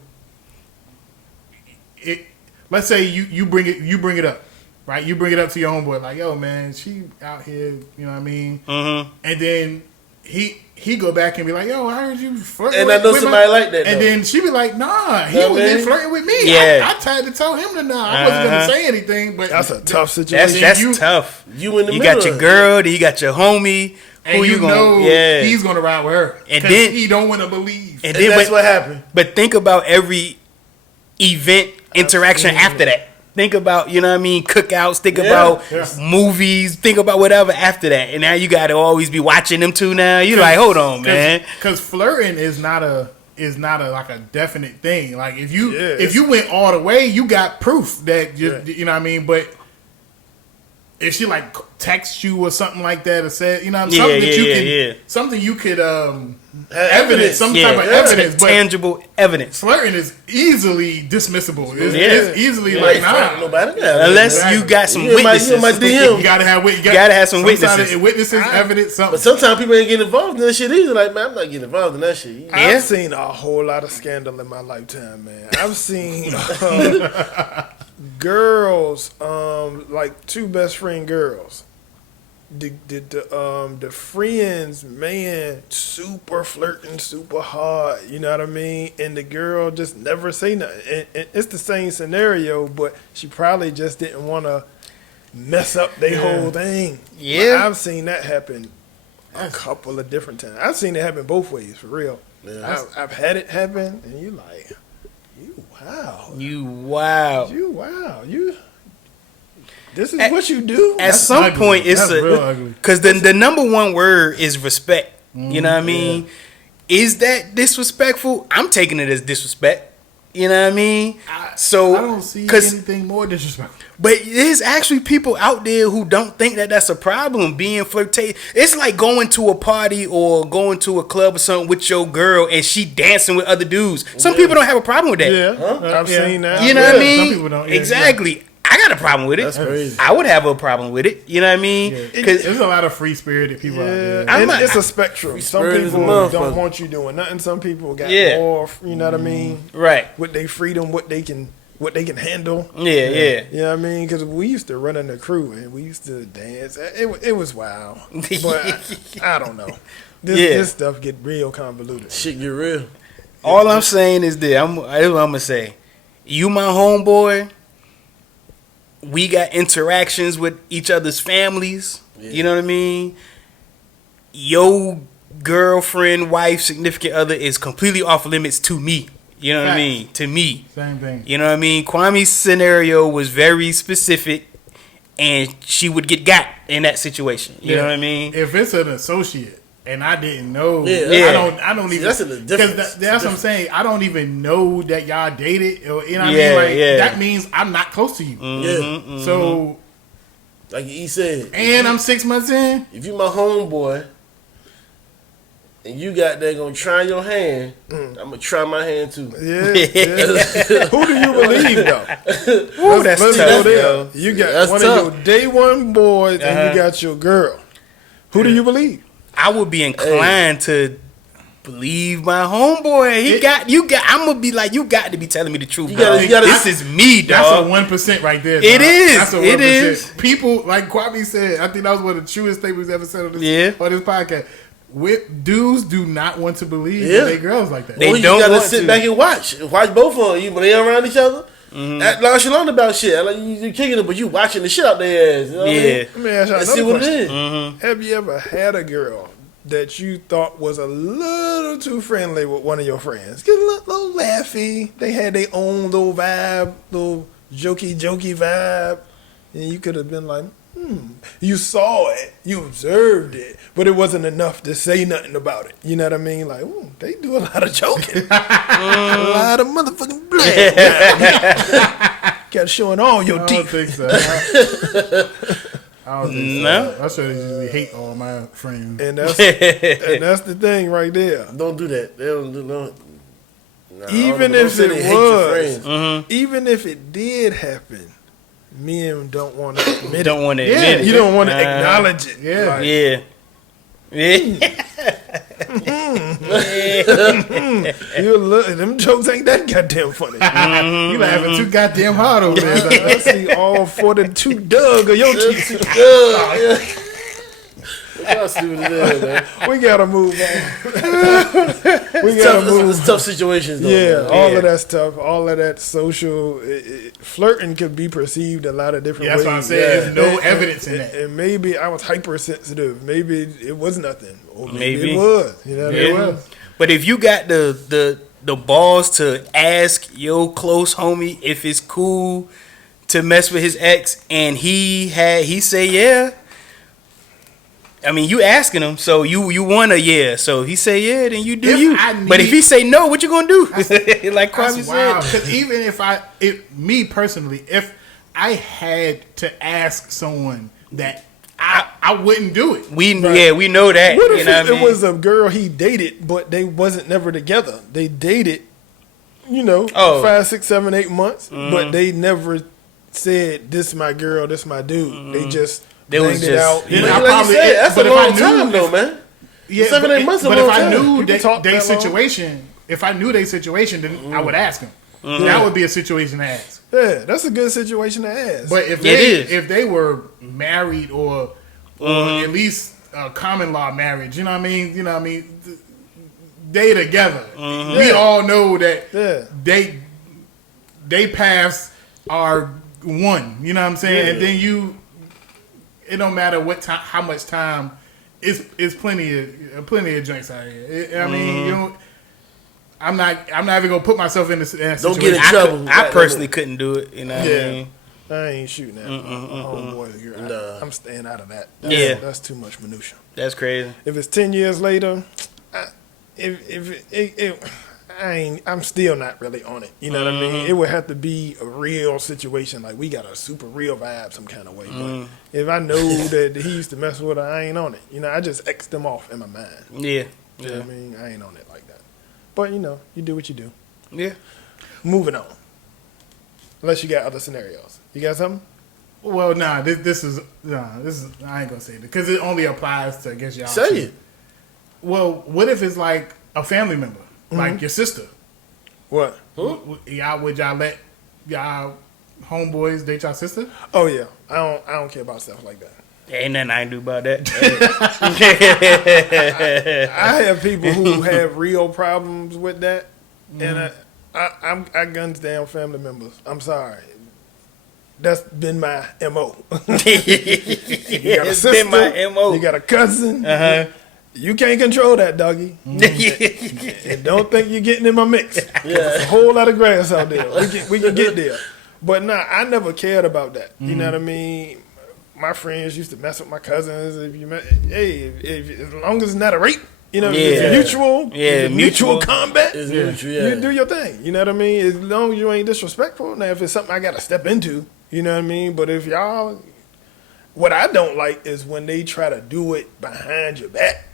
let's say you bring it up, right? You bring it up to your homeboy, like, yo, man, she out here, you know what I mean? Mm-hmm. And then he go back and be like, yo, I heard you flirting. And with, I know with somebody my-" like that, And though. then she be like, nah, he Know was what I in mean? flirting with me. Yeah. I tried to tell him to nah. I wasn't gonna say anything, but That's a tough situation. That's you- tough. You in the You middle. got your girl, then you got your homie. and Who you you gonna? know Yeah. he's gonna ride with her, And 'cause then- he don't want to believe. And And then, that's what happened. but think about every event interaction after that. Think about, you know what I mean, cookouts. Think about movies. Think about whatever after that. And now you got to always be watching them two. Now you're like, hold on, man. Because flirting is not a like a definite thing. Like if you Yeah, went all the way, you got proof that you know what I mean. But if she like texts you or something like that, or said, you know, Yeah, something that you yeah, can, yeah. something you could Evidence. some Yeah, type of evidence. But tangible evidence. flirting is easily dismissible. It's, Yeah. it's easily You like ain't flirting nah. nobody. Yeah, Unless exactly. you got some You in my witnesses. DM. You gotta have you gotta have some side witnesses. of witnesses, evidence, something. But sometimes people ain't getting involved in that shit either. Like, man, I'm not getting involved in that shit. Yeah. I've seen a whole lot of scandal in my lifetime, man. I've seen girls, like two best friend girls. The friends, man, super flirting, super hard. You know what I mean? And the girl just never say nothing. And it's the same scenario, but she probably just didn't want to mess up their whole thing. Yeah. But I've seen that happen a couple of different times. I've seen it happen both ways, for real. Yeah. I've had it happen, and you like, wow, Wow. this is At- what you do. At some ugly. point, it's That's real ugly. because the number one word is respect. You know what I mean? Is that disrespectful? I'm taking it as disrespect. You know what I mean? So I don't see 'cause- anything more disrespectful. But there's actually people out there who don't think that that's a problem, being flirtatious. It's like going to a party or going to a club or something with your girl and she dancing with other dudes. Some people don't have a problem with that. Yeah, I've seen that. You know what I Some mean? people don't. Yeah, Exactly. I got a problem with it. That's crazy. I would have a problem with it. You know what I mean? Yeah. 'Cause- There's a lot of free spirited people out Yeah, there. I'm and not- it's a spectrum. Some spirit is a people motherfucker. don't want you doing nothing. Some people got Yeah. more. You know what I mean? right. With their freedom, what they can handle. Yeah, yeah. You know what I mean? Because we used to run in the crew and we used to dance. It was wild, but I don't know. This stuff get real convoluted. Shit get real. All I'm saying is this. Here's what I'm gonna say. You my homeboy. We got interactions with each other's families. Yeah. You know what I mean? Your girlfriend, wife, significant other is completely off limits to me. You know what I mean? To me. Same thing. You know what I mean? Kwame's scenario was very specific, and she would get got in that situation. You know what I mean? If it's an associate and I didn't know, Yeah. I don't See, even. that's a difference. That's what I'm saying. I don't even know that y'all dated, or you know what Yeah, I mean. yeah. That means I'm not close to you. Yeah. So, Like E said, and I'm 6 months in. if you my homeboy and you got there gonna try your hand, I'm gonna try my hand too. Yeah. Who do you believe though? Ooh, that's Let's tough, go there. yo. You got That's one tough. of your day one boys, and you got your girl. Who do you believe? I would be inclined to believe my homeboy. I'm gonna be like, you got to be telling me the truth. You gotta- dog. you gotta- This is me, That's a dog. 1% right there. It dog. is. That's a It 1%. is. People like Kwame said. I think that was one of the truest statements ever said on this podcast. Dudes do not want to believe Yeah. that they girls like that. They Or you don't gotta want sit to. back and watch both of them. You when they around each other, act nonchalant about shit. Act like you kicking them, but you watching the shit out their ass. You know what I mean? Let me ask y'all Let's another see what question. it is. Have you ever had a girl that you thought was a little too friendly with one of your friends? Get a little laughy. They had their own little vibe, little jokey vibe. And you could have been like, You saw it. You observed it. But it wasn't enough to say nothing about it. You know what I mean? Like, ooh, they do a lot of joking. A lot of motherfucking black. Got showing all your I don't teeth. think so. I don't think No. so. I should usually hate all my friends. And that's the thing right there. Don't do that. They don't do no. Nah, Even don't if say it they hate your was, friends. even if it did happen, men don't want to admit Don't it. want to Yeah, admit it. You don't want to Nah. acknowledge it. Yeah. Like, Yeah. Yeah. them jokes ain't that goddamn funny. You laughing too goddamn hard over there. I see all 42 Doug of your teeth. Yeah. Y'all see what it is, man. We gotta move on. We gotta move. It's tough situations, though. Yeah, man. all of that stuff, all of that social flirting could be perceived a lot of different That's ways. what I'm saying. Yeah. There's no evidence in that. And maybe I was hypersensitive. Maybe it was nothing. Or maybe Maybe. it was. You know what I mean? Yeah. But if you got the balls to ask your close homie if it's cool to mess with his ex, and he say yeah, I mean you asking him, so you want a yeah. So if he say yeah, then you do If you. I But if need- he say no, what you gonna do? Like Kwame That's wild. said. Because even if me personally, if I had to ask someone that I wouldn't do it. We know that. What you if know it, what I mean? was a girl he dated, but they wasn't never together? They dated, Oh. 5, 6, 7, 8 months, but they never said, "This my girl, this my dude." They just They was banged it just- out. Then Like I you probably- said, that's a but if I long knew- time, though, man. Yeah, 7, 8 months is a But long if I time. knew People their talk that long. situation, if I knew their situation, then I would ask them. That would be a situation to ask. Yeah, that's a good situation to ask. But if It is. if they were married or at least a common law marriage, you know what I mean? They together. We all know that Yeah. they paths are one. You know what I'm saying? Yeah. And then it don't matter what time, how much time. It's plenty of joints out here. I mean, I'm not even gonna put myself in that situation. Don't get in trouble. I personally couldn't do it. You know what I Yeah. mean? I ain't shooting at homeboy. Girl. Nah. I'm staying out of that. Yeah. That's too much minutia. That's crazy. If it's 10 years later, I'm still not really on it. You know what I mean? It would have to be a real situation, like we got a super real vibe some kind of way. But if I know that he used to mess with her, I ain't on it. I just X them off in my mind. Yeah. You know what I mean? I ain't on it like that. But you do what you do. Yeah. Moving on. Unless you got other scenarios. You got something? Well, this is I ain't gonna say it because it only applies to I guess y'all. Say too. it. Well, what if it's like a family member, like your sister? What? Would y'all let y'all homeboys date y'all sister? Oh yeah. I don't care about stuff like that. Ain't nothing I can do about that. I have people who have real problems with that, and I guns down family members. I'm sorry. That's been my MO. You got a It's sister, been my MO. You got a cousin. You can't control that, doggy. And don't think you're getting in my mix. There's a whole lot of grass out there. We can get there. But nah, I never cared about that. You know what I mean? My friends used to mess with my cousins. As long as it's not a rape, you know, it's mutual combat. You do your thing. You know what I mean? As long as you ain't disrespectful. Now, if it's something I got to step into, you know what I mean? But if y'all, what I don't like is when they try to do it behind your back.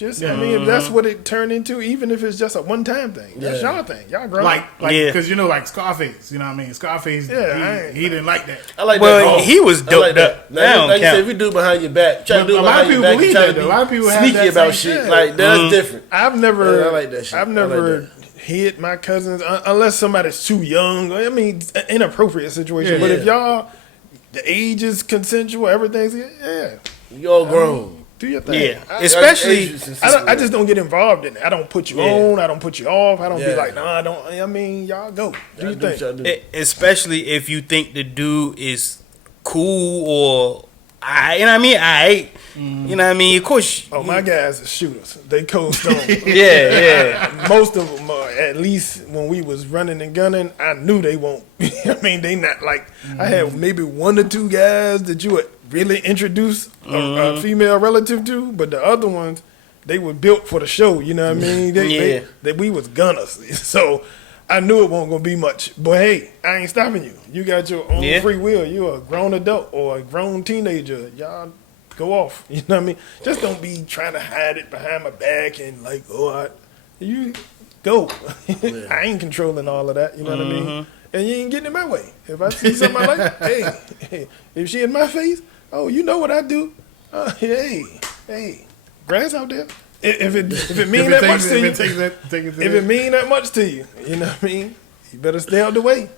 I mean, if that's what it turned into, even if it's just a one-time thing, that's y'all thing. Y'all grown. Because like Scarface, you know what I mean? Scarface, he didn't like that. I like well, that. he was doped up. Now, like you said, if you do it behind your back, try to do it behind your back. Try to be a lot of people sneaky have that about same shit. shit. Like that's different. I've never, I like that shit. I've I never like hit my cousins unless somebody's too young. I mean, inappropriate situation. Yeah. But if y'all, the age is consensual, everything's You all grown. do your thing. Yeah, especially I just don't get involved in it. I don't put you on. I don't put you off. I don't be like, nah, I don't. I mean, y'all go. Do your thing. Especially if you think the dude is cool or you know what I mean? You know what I mean? Of course. Oh, my guys are shooters. They cold stone. Yeah. Most of them, at least when we was running and gunning, I knew they won't. I mean, they not like. I had maybe one or two guys that you would really introduce a female relative to, but the other ones, they were built for the show. You know what I mean? We was gunners, so I knew it wasn't gonna be much. But hey, I ain't stopping you. You got your own free will. You're a grown adult or a grown teenager. Y'all go off. You know what I mean? Just don't be trying to hide it behind my back and like, you go. I ain't controlling all of that. You know what I mean? And you ain't getting in my way. If I see something I like, hey, if she in my face, you know what I do. Hey, grass out there. If it mean that much to you, if it mean that much to you, you know what I mean? You better stay out the way.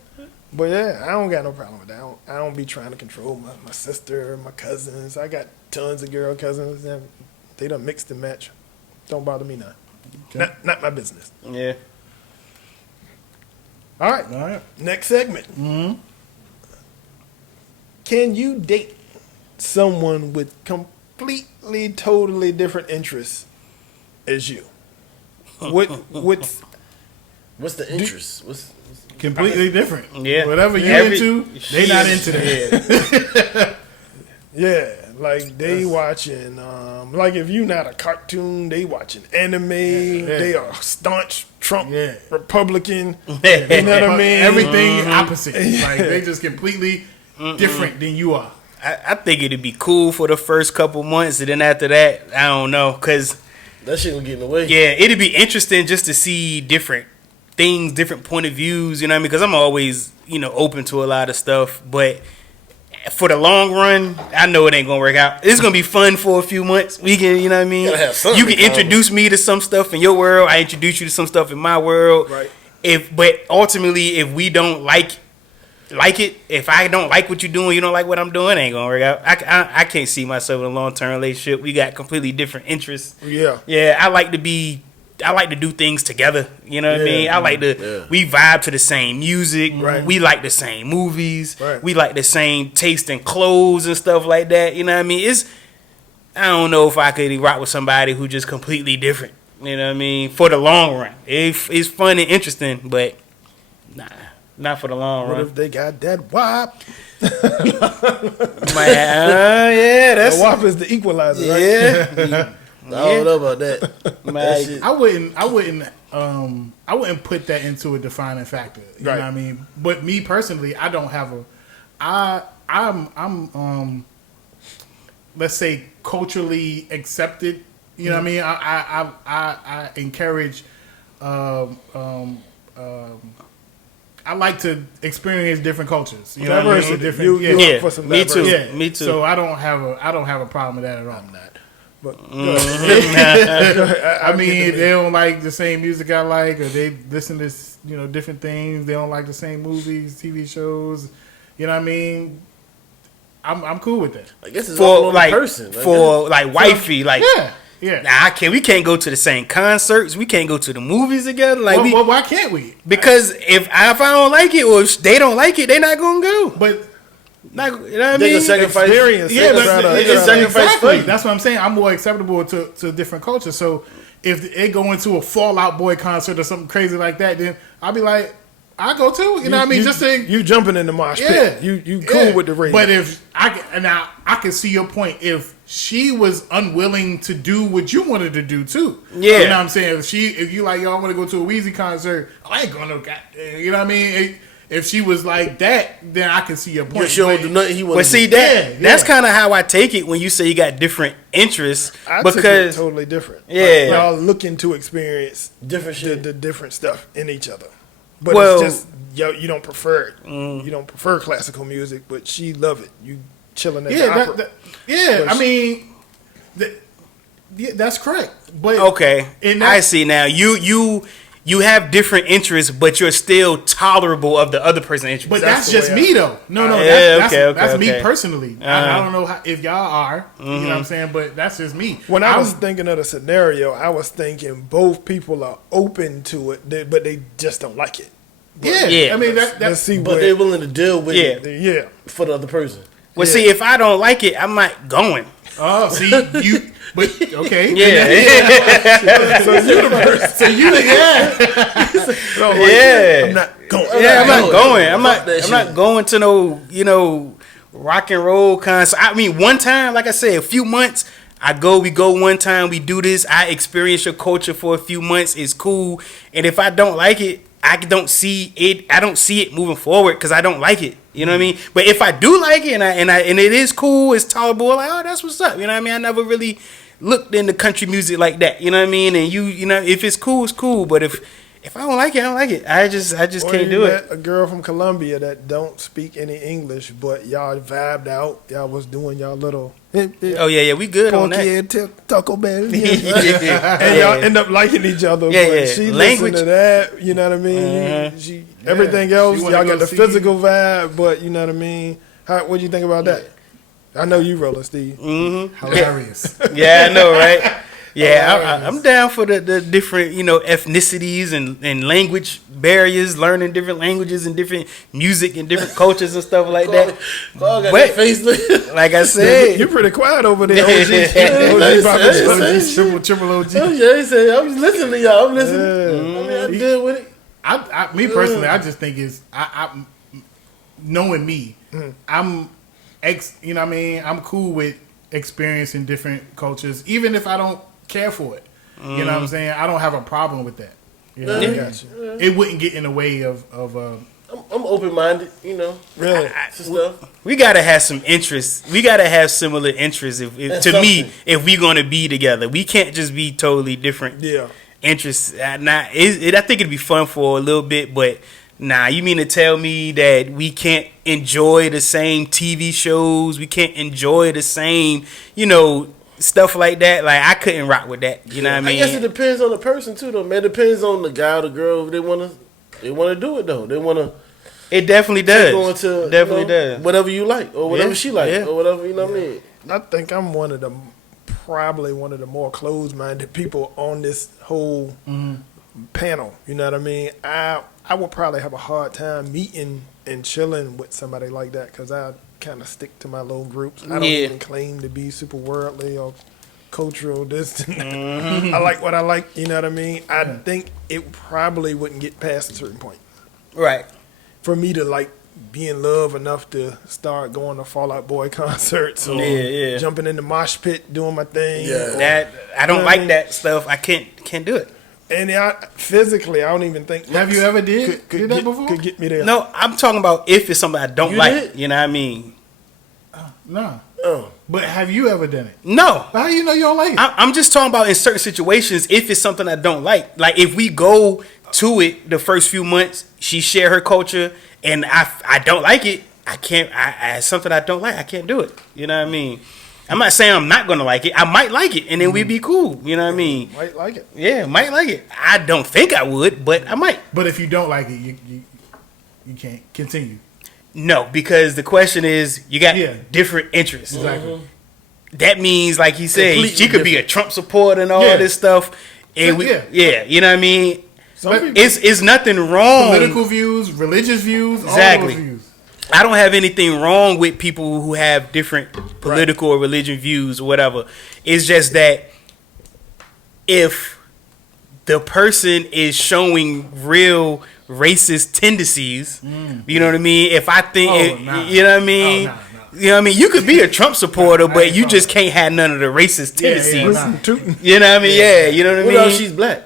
But yeah, I don't got no problem with that. I don't be trying to control my sister, my cousins. I got tons of girl cousins, and they done mixed and match. Don't bother me now. Okay. Not my business. Yeah. All right. Next segment. Can you date someone with completely, totally different interests as you? What's the interest? What's completely different? Yeah. Whatever you're into, they not into that. Yeah, like they watching, like if you not a cartoon, they watching anime. They are staunch Trump Republican. You know what I mean? Everything opposite. Like they just completely different than you are. I think it'd be cool for the first couple months, and then after that, I don't know, cause that shit will get in the way. Yeah, it'd be interesting just to see different things, different point of views. You know what I mean? Because I'm always, open to a lot of stuff, but for the long run, I know it ain't gonna work out. It's gonna be fun for a few months. We can, you know what I mean? You can introduce me to some stuff in your world. I introduce you to some stuff in my world. Right. But ultimately, if we don't like it, if I don't like what you're doing, you don't like what I'm doing, it ain't gonna work out. I can't see myself in a long-term relationship. We got completely different interests. Yeah. I like to do things together. You know what I mean? I like to. We vibe to the same music. Right. We like the same movies. Right. We like the same taste in clothes and stuff like that. You know what I mean? I don't know if I could rock with somebody who just completely different. You know what I mean? For the long run, it's fun and interesting, but nah. Not for the long run. What if they got that WAP? That's the WAP is the equalizer, right? Yeah. I don't know about that. I wouldn't put that into a defining factor. You know what I mean? But me personally, I don't have I'm let's say culturally accepted. You know what I mean? I encourage I like to experience different cultures. You know what I mean? Different, for some me too. diversity. Me too. So I don't have a problem with that at all. I'm not. But I mean, they don't like the same music I like, or they listen to different things. They don't like the same movies, TV shows. You know what I mean? I'm cool with that. I guess it's all on the person. Wifey, like Yeah. nah, we can't go to the same concerts. We can't go to the movies together. Like Well, why can't we? because if I don't like it or if they don't like it, they're not gonna go. But Like, you know what I They mean? can sacrifice. Experience. yeah, They can sacrifice exactly. for you. That's what I'm saying. I'm more acceptable to different cultures. So if they go into a Fall Out Boy concert or something crazy like that, then I'll be like, I go too. You know what I mean? Just saying. You jumping in the mosh pit. You cool with the race. But if I can see your point. If she was unwilling to do what you wanted to do too, Yeah. you know what I'm saying. If you like, yo, I want to go to a Weezy concert, I ain't going to. You know what I mean? If she was like that, then I can see your point. She don't do nothing he want Well, to see do. that's kind of how I take it when you say you got different interests I took it because totally different. Yeah. Like, y'all looking to experience Different shit. the different stuff in each other. But Well- it's just you don't prefer it. You don't prefer classical music, but she love it. You chilling at the opera. But I mean, that's correct. But okay, in that- I see now. You have different interests, but you're still tolerable of the other person's interests. But That's that's the just way me though. No, Yeah, that's me okay. personally. I don't know if y'all are. You know what I'm saying? But that's just me. When I was thinking of the scenario, I was thinking both people are open to it, but they just don't like it. yeah, I mean Let's that's see But what. they're willing to deal with Yeah. it Yeah. for the other person. Well, see, if I don't like it, I'm not going. oh, see you. But okay, Yeah, So universe. So you, yeah, Don't like Yeah. it. I'm not going. yeah, I'm not No, going. I'm fuck not. that I'm shit. not going to no rock and roll concert. I mean, one time, like I said, a few months. We go one time. We do this. I experience your culture for a few months. It's cool. And if I don't like it, I don't see it. I don't see it moving forward because I don't like it. You know what I mean? But if I do like it and it is cool, it's tolerable. Like, oh, that's what's up. You know what I mean? I never really looked into country music like that. You know what I mean? And you know, if it's cool, it's cool. But if I don't like it, I don't like it. I just Or can't you do met it. a girl from Colombia that don't speak any English, but y'all vibed out. Y'all was doing y'all little. Oh yeah, we good on that. Porky Taco Bell. Yeah. Yeah. And y'all end up liking each other. Yeah, but yeah. She Language. listened to that, you know what I mean? She everything else, She wanna y'all go got the see- physical vibe, but you know what I mean? What do you think about that? I know you rolling, Steve. hilarious. Yeah, I know, right? Yeah, I'm down for the different, ethnicities and language barriers, learning different languages and different music and different cultures and stuff like that. Carl got But- that face look. Like I said, You're pretty quiet over there, OG. Hey, OG, Papa hey, Joe. hey. triple OG. Oh, yeah, he said, I'm listening to y'all. I'm listening. I mean, I'm good with it. Me personally, I just think I knowing me, I'm you know what I mean? I'm cool with experiencing different cultures, even if I don't care for it. You know what I'm saying? I don't have a problem with that. You know what I mean? Gotcha. It wouldn't get in the way of I'm open-minded, Really? to stuff. we gotta have some interests. We gotta have similar interests. If That's to me, something. if we gonna be together, we can't just be totally different. Yeah. Interests. I think it'd be fun for a little bit, but nah. You mean to tell me that we can't enjoy the same TV shows? We can't enjoy the same, stuff like that? Like I couldn't rock with that. You know what I mean? I guess it depends on the person too, though, man. It depends on the guy or the girl if they wanna do it though. They wanna It definitely does. go into Definitely does. whatever you like or whatever Yeah, she like yeah. or whatever, you know what I mean. I think I'm probably one of the more closed-minded people on this whole panel. You know what I mean? I would probably have a hard time meeting and chilling with somebody like that because I kind of stick to my little groups. I don't Yeah. even claim to be super worldly or cultural. This, I like what I like. You know what I mean? I think it probably wouldn't get past a certain point Right. for me to be in love enough to start going to Fall Out Boy concerts or Yeah. jumping in the mosh pit doing my thing. Yeah. or- That I don't You know what I like mean? that stuff. I can't do it. And physically, I don't even think. Have you ever did that get, before? Could get me there. No, I'm talking about if it's something I don't You like. did? You know what I mean? No. Oh. But have you ever done it? No. How do you know you don't like it? I'm just talking about in certain situations if it's something I don't like. Like if we go to it the first few months, she share her culture, and I don't like it. I can't. It's something I don't like. I can't do it. You know what I mean? I'm not saying I'm not gonna like it. I might like it, and then we'd be cool. You know what I mean? Might like it. Yeah, might like it. I don't think I would, but I might. But if you don't like it, you can't continue. No, because the question is, you got Yeah. different interests. Exactly. That means, like he said, Completely she could be a different. Trump supporter and all Yeah. this stuff. And you know what I mean? Some people, It's nothing wrong. Political views, religious views, Exactly. all those views. I don't have anything wrong with people who have different political or religion views or whatever. It's just that if the person is showing real racist tendencies, you know what I mean? If I think, you know what I mean? Oh, nah. You know what I mean? You could be a Trump supporter, I but ain't you from just it. can't have none of the racist Yeah, tendencies. yeah, listen, tootin'. You know what I mean? Yeah, you know what I What mean? else? She's black.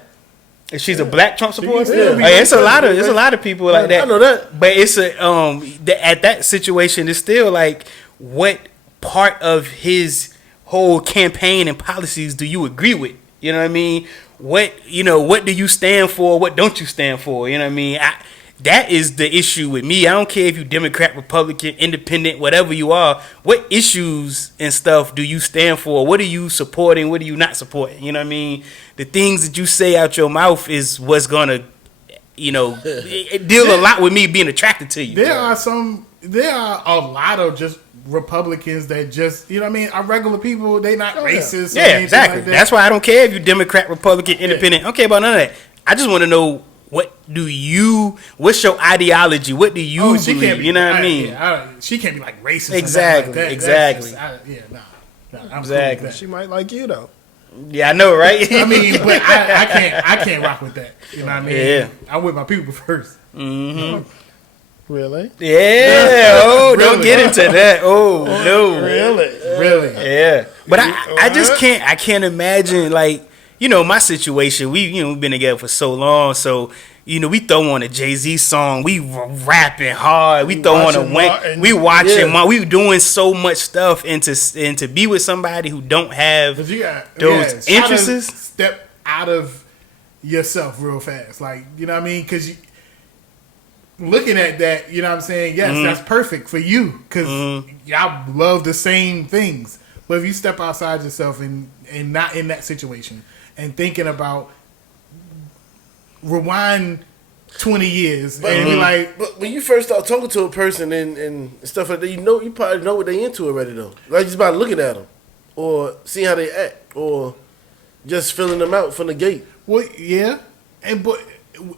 If she's a black Trump supporter, still be it's a white lot of president, it's a lot of people like that. I know that. But it's a at that situation, it's still like, what part of his whole campaign and policies do you agree with? You know what I mean? What do you stand for? What don't you stand for? You know what I mean? That is the issue with me. I don't care if you Democrat, Republican, Independent, whatever you are. What issues and stuff do you stand for? What are you supporting? What are you not supporting? You know what I mean? The things that you say out your mouth is what's gonna, it deal a lot with me being attracted to you. There are a lot of just Republicans that just, you know what I mean, are regular people. They not racist. or Yeah, anything exactly. Like that. That's why I don't care if you're Democrat, Republican, Independent. I don't care about none of that. I just want to know, what's your ideology? What do you she believe? can't be, You know what I mean? she can't be like racist. Exactly, Or nothing like that. exactly. That's just, nah, I'm Exactly. cool with She might like you though. Yeah, I know, right? that. I mean, but I can't rock with that. You know what I mean? Yeah. I'm with my people first. Really? Yeah. Oh, don't Really? get into that. Oh no. Really? Yeah. But I just can't. I can't imagine, like, my situation. We've been together for so long, so. We throw on a Jay-Z song. We rapping hard. We throw on a watching Wayne. Martin. We watching. Yeah. We doing so much stuff, and to be with somebody who don't have But you got those try to interests. Step out of yourself real fast, like, you know what I mean? Because looking at that, you know what I'm saying? Yes, that's perfect for you because y'all love the same things. But if you step outside yourself and not in that situation and thinking about rewind 20 years and be like, But when you first start talking to a person and stuff like that, you probably know what they into already though. Like just by looking at them, or seeing how they act, or just filling them out from the gate. well, yeah, but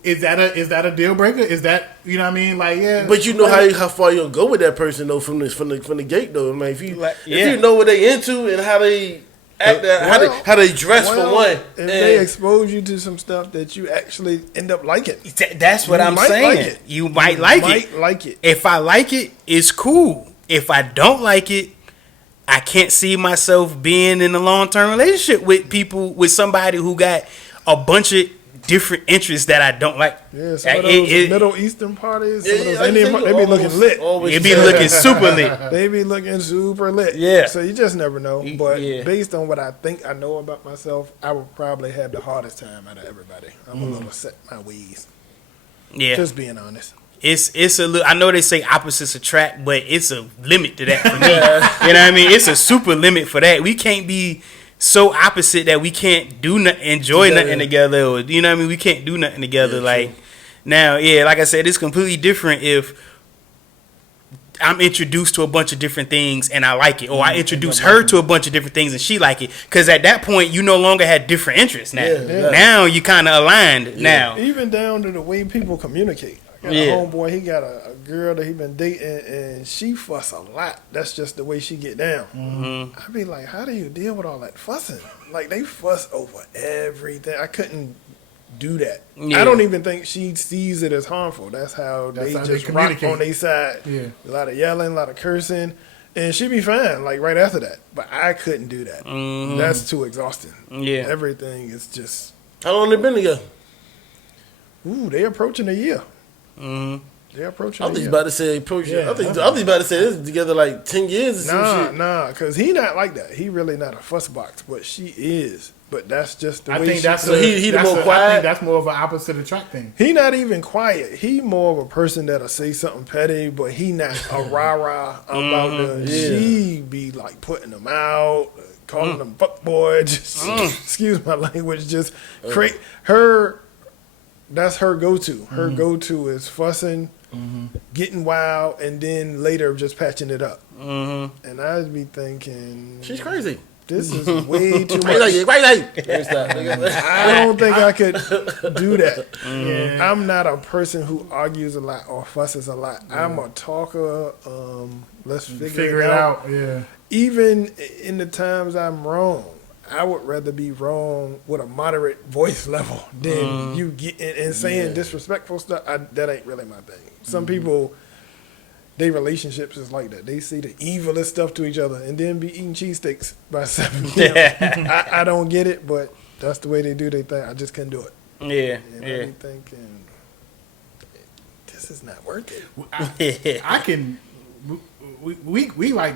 is that a deal breaker? Is that, you know what I mean? Like, yeah, But you know how far you'll go with that person though from the gate though. I mean, if Yeah. you know what they into and how they act, how they dress for one, If they expose you to some stuff that you actually end up liking, That's what You I'm might saying. like it. You might like it. like it. If I like it, it's cool. If I don't like it, I can't see myself being in a long-term relationship with somebody who got a bunch of different interests that I don't like. Yeah, some of those Middle Eastern parties, some of those I Indian think parties, they be looking lit. It be looking super lit. They be looking super lit. Yeah. So you just never know. But Yeah. based on what I think I know about myself, I would probably have the hardest time out of everybody. I'm a little set in my ways. Yeah, Just being honest. it's a little. I know they say opposites attract, but it's a limit to that for me. You know what I mean? It's a super limit for that. We can't be so opposite that we can't enjoy nothing together, or you know what I mean? We can't do nothing together. Yeah, like now, like I said, it's completely different if I'm introduced to a bunch of different things and I like it, or I introduce her to a bunch of different things and she like it. Because at that point, you no longer had different interests. Now, Yeah. now you kind of aligned. Now, Even down to the way people communicate. I got Yeah. a homeboy, he got a girl that he been dating, and she fuss a lot. That's just the way she get down. I be like, how do you deal with all that fussing? Like, they fuss over everything. I couldn't do that. Yeah. I don't even think she sees it as harmful. That's how That's they how they just rock communicate. on their side. Yeah. A lot of yelling, a lot of cursing. And she be fine, like, right after that. But I couldn't do that. That's too exhausting. Yeah. Everything is just, How long they been together? they approaching a year. Mhm. They're approaching I a think year. you about to say approach. Yeah. I think about to say this together like 10 years or some shit. Nah, because he not like that. He really not a fuss box, but she is. But that's just the I way think she that's So he the that's more I quiet? think that's more of an opposite attract thing. He not even quiet. He more of a person that'll say something petty, but he not a rah-rah about the. Yeah. She be like putting them out, calling them fuck boy. Just, excuse my language. Just create her. That's her go-to. Her go-to is fussing, getting wild, and then later just patching it up. Mm-hmm. And I'd be thinking, She's crazy. this is way too Why much. you like? I don't think I could do that. Yeah. I'm not a person who argues a lot or fusses a lot. I'm a talker. Let's figure it out. Yeah. Even in the times I'm wrong, I would rather be wrong with a moderate voice level than you get and saying disrespectful stuff. That ain't really my thing. Some people, their relationships is like that. They say the evilest stuff to each other and then be eating cheesesteaks by 7 p.m. I don't get it, but that's the way they do their thing. I just couldn't do it. Yeah, And yeah. I be thinking, this is not worth it. I can, we like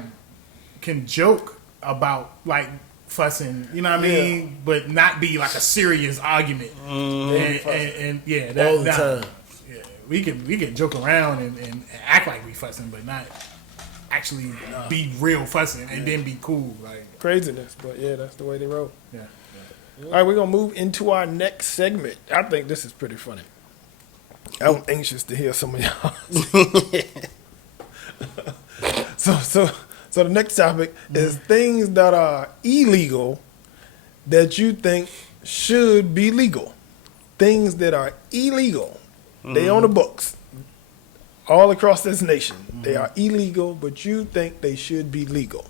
can joke about like fussing, you know what I mean, but not be like a serious argument. And yeah, that, All the time. Yeah, we can joke around and act like we fussing, but not actually be real fussing and then be cool. Like Craziness, but yeah, that's the way they roll. yeah. All right, we're gonna move into our next segment. I think this is pretty funny. I'm anxious to hear some of y'all. So the next topic is things that are illegal that you think should be legal. Things that are illegal. They on the books all across this nation. They are illegal, but you think they should be legal.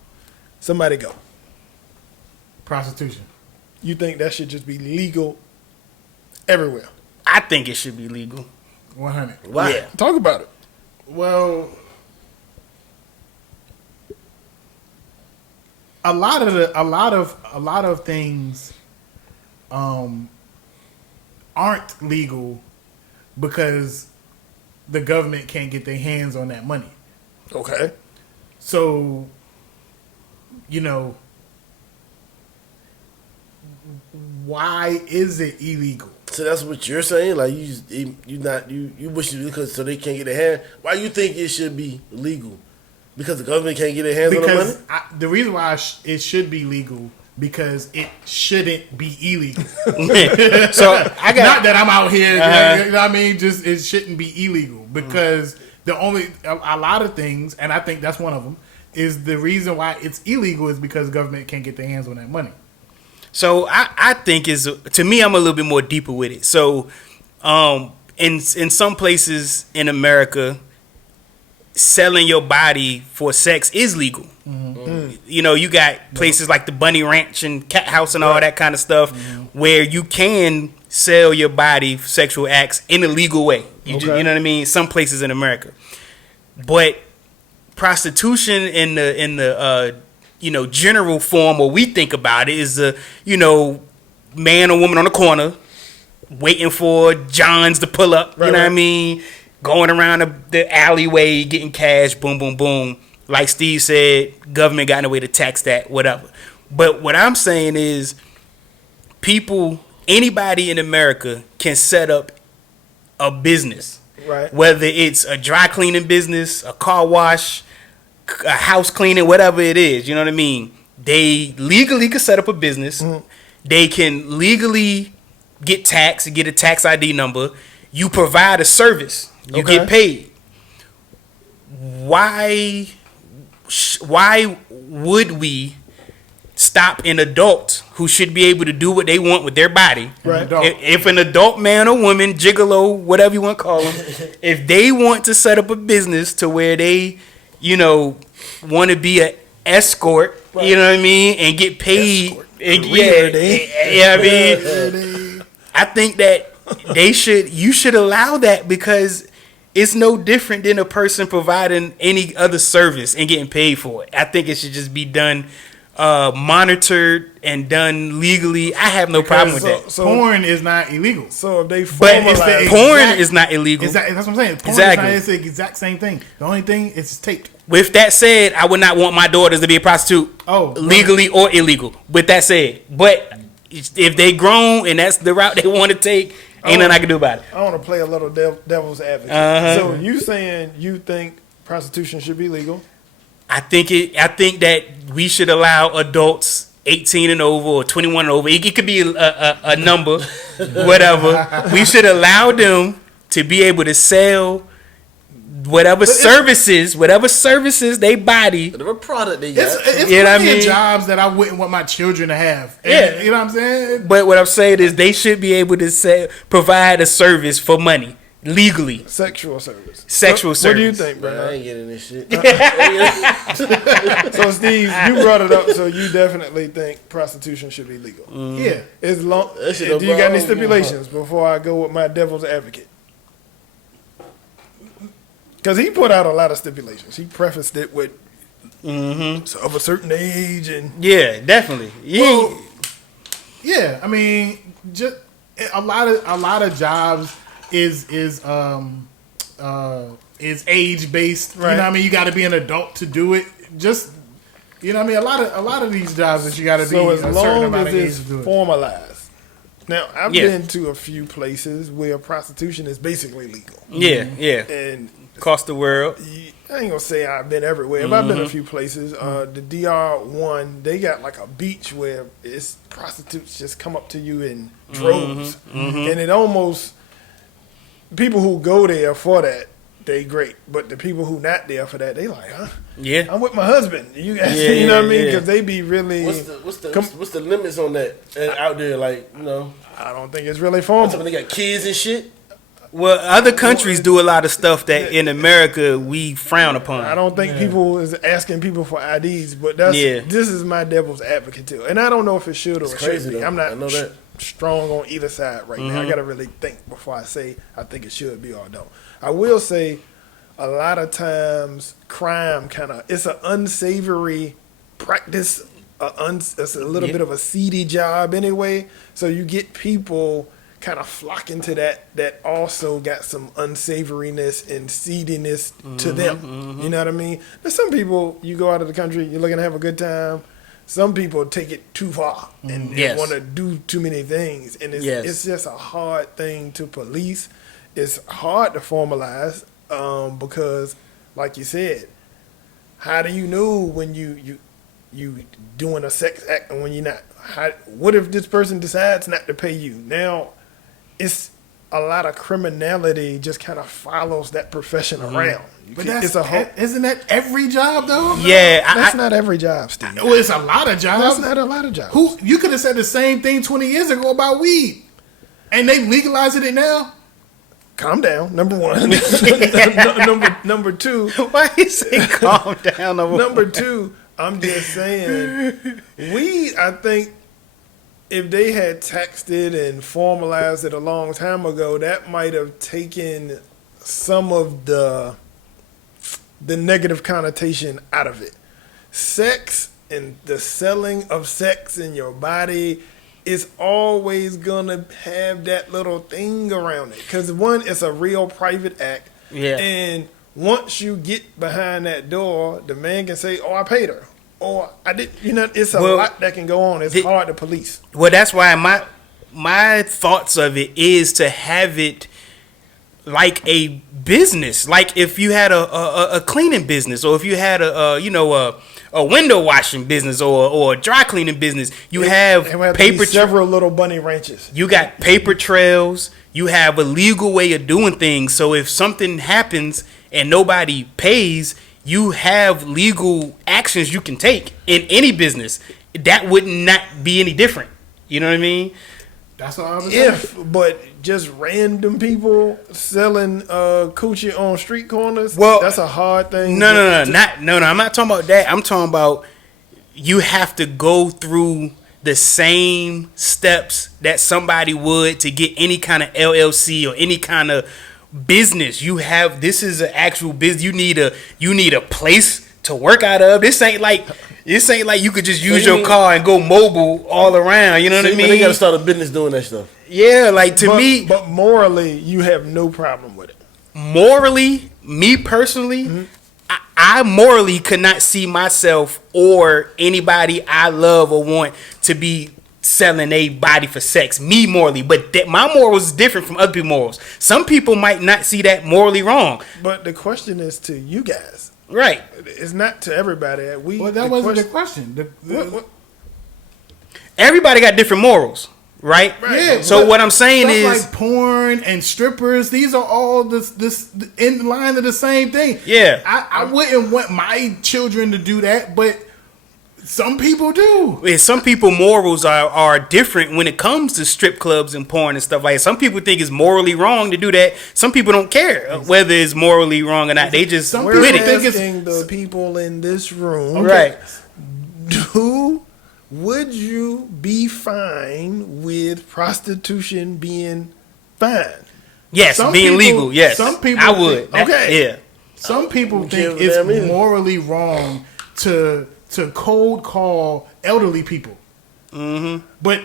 Somebody go. Prostitution. You think that should just be legal everywhere? I think it should be legal. 100. Why? Yeah. Talk about it. Well, a lot of things aren't legal because the government can't get their hands on that money. Okay. So, you know, why is it illegal? So that's what you're saying? Like you wish it because so they can't get their hand. Why you think it should be legal? Because the government can't get their hands on the money? Because the reason why it should be legal because it shouldn't be illegal. So I got Not that I'm out here, you know what I mean? Just it shouldn't be illegal because a lot of things, and I think that's one of them, is the reason why it's illegal is because the government can't get their hands on that money. So I think is to me I'm a little bit more deeper with it. So in some places in America, selling your body for sex is legal. You know, you got places like the Bunny Ranch and Cat House and all that kind of stuff where you can sell your body for sexual acts in a legal way. You know what I mean? Some places in America, but prostitution in the general form, what we think about it is man or woman on the corner waiting for Johns to pull up. You know what I mean? Going around the alleyway, getting cash, boom, boom, boom. Like Steve said, government got no way to tax that, whatever. But what I'm saying is anybody in America can set up a business. Right. Whether it's a dry cleaning business, a car wash, a house cleaning, whatever it is, you know what I mean? They legally can set up a business. They can legally get taxed and get a tax ID number. You provide a service. You get paid. Why would we stop an adult who should be able to do what they want with their body? Right. If an adult man or woman, gigolo, whatever you want to call them, if they want to set up a business to where they, want to be an escort, you know what I mean, and get paid, I mean, I think that you should allow that because it's no different than a person providing any other service and getting paid for it. I think it should just be done, monitored and done legally. I have no problem with that. So porn is not illegal. So if they But formalize, porn is not illegal. That's what I'm saying. Porn Exactly. is the exact same thing. The only thing is taped. With that said, I would not want my daughters to be a prostitute, legally or illegal. With that said, but if they grown and that's the route they want to take, ain't nothing I can do about it. I want to play a little devil's advocate. So you saying you think prostitution should be legal? I think that we should allow adults 18 and over or 21 and over. It could be a number, whatever. We should allow them to be able to sell whatever services they body. Whatever product they got. It's You know what I plenty of mean? jobs that I wouldn't want my children to have. And, Yeah. you know what I'm saying? But what I'm saying is they should be able to provide a service for money legally. Sexual service. Sexual What do you service. think, Man, I bro? ain't getting this shit. So, Steve, you brought it up, so you definitely think prostitution should be legal. Yeah. As long, That do shit you don't got any bother me. stipulations before I go with my devil's advocate? Because he put out a lot of stipulations. He prefaced it with of a certain age and Yeah, definitely. Well, yeah, I mean, just a lot of jobs is age based. You know Right. what I mean? You got to be an adult to do it. Just you know what I mean? A lot of these jobs that you got to be so a as certain long amount as of age it's to do it. formalized. Now, I've Yeah. been to a few places where prostitution is basically legal. Yeah, yeah. And Across the world. I ain't gonna say I've been everywhere, but I've been a few places. The DR1, they got like a beach where it's prostitutes just come up to you in droves, and it almost people who go there for that, they great, but the people who not there for that, they like, huh? Yeah. I'm with my husband. You guys, Yeah, you know what I mean? yeah. Because they be really. What's the limits on that out there? Like, you know, I don't think it's really something formal. they got kids and shit. Well, other countries do a lot of stuff that in America we frown upon. I don't think people is asking people for IDs, but that's Yeah. this is my devil's advocate too, and I don't know if it should or it crazy, shouldn't be. though. I'm not I know that. strong on either side right now. I got to really think before I say I think it should be or don't. I will say a lot of times crime it's an unsavory practice. It's a little bit of a seedy job anyway. So you get people kind of flocking to that also got some unsavoriness and seediness to them. You know what I mean? There's some people, you go out of the country, you're looking to have a good time. Some people take it too far and Yes. want to do too many things. And Yes. it's just a hard thing to police. It's hard to formalize because, like you said, how do you know when you doing a sex act and when you're not? What if this person decides not to pay you? Now, it's a lot of criminality just kind of follows that profession around. But isn't that every job though? Yeah, That's not every job, Steve. Well, it's a lot of jobs. That's not a lot of jobs. Who you could have said the same thing 20 years ago about weed, and they legalizing it now. Calm down. Number one. number two. Why you say calm down? Number two. I'm just saying, weed. I think if they had taxed it and formalized it a long time ago, that might have taken some of the negative connotation out of it. Sex and the selling of sex in your body is always gonna have that little thing around it. Because one, it's a real private act. Yeah. And once you get behind that door, the man can say, "Oh, I paid her," or "I did." You know, it's a lot that can go on. It's hard to police. Well, that's why my thoughts of it is to have it like a business. Like if you had a cleaning business, or if you had a window washing business or a dry cleaning business, you have paper several little bunny ranches. You got paper trails. You have a legal way of doing things. So if something happens and nobody pays, you have legal actions you can take in any business. That would not be any different. You know what I mean? That's what I was saying. But just random people selling coochie on street corners, well, that's a hard thing. No, I'm not talking about that. I'm talking about you have to go through the same steps that somebody would to get any kind of LLC or any kind of business. This is an actual business. You need a place to work out of. This ain't like you could just use your car and go mobile all around. You know what I mean? They got to start a business doing that stuff. Yeah, like to me. But morally, you have no problem with it. Morally, me personally, I morally could not see myself or anybody I love or want to be selling a body for sex. Me morally, but my morals is different from other people's morals. Some people might not see that morally wrong. But the question is to you guys. Right. It's not to everybody. Well, that wasn't the question. Everybody got different morals, right? Yeah. So what I'm saying Stuff is, like porn and strippers. These are all this in line of the same thing. Yeah. I wouldn't want my children to do that, but some people do. some people morals are different when it comes to strip clubs and porn and stuff like that. Some people think it's morally wrong to do that. Some people don't care whether it's morally wrong or not. They just Some We're with people it. think asking the people in this room, Right. Would you be fine with prostitution being fine? Yes, Some being people- legal. Yes, some people I would. think- okay. Yeah. Some people Can't think give a damn it's either. morally wrong to cold call elderly people. Mm-hmm. But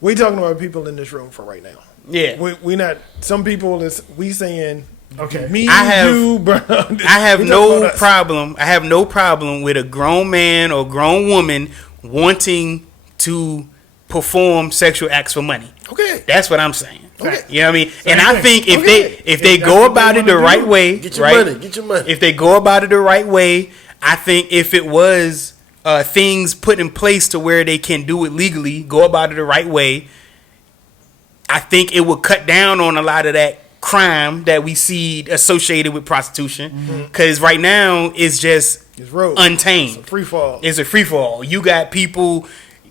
We talking about people in this room for right now. Yeah. We not. Some people is we saying. okay, Me, I have- you, bro. I have no problem. I have no problem with a grown man or grown woman wanting to perform sexual acts for money. Okay. That's what I'm saying. Okay. You know what I mean? Same and I thing. think if Okay. they If that's go what they about it the wanna right do, way, Get your right? money. Get your money. If they go about it the right way, I think if it was things put in place to where they can do it legally, go about it the right way, I think it would cut down on a lot of that crime that we see associated with prostitution. Because right now it's just It's road. untamed. It's a free fall. It's a free fall. You got people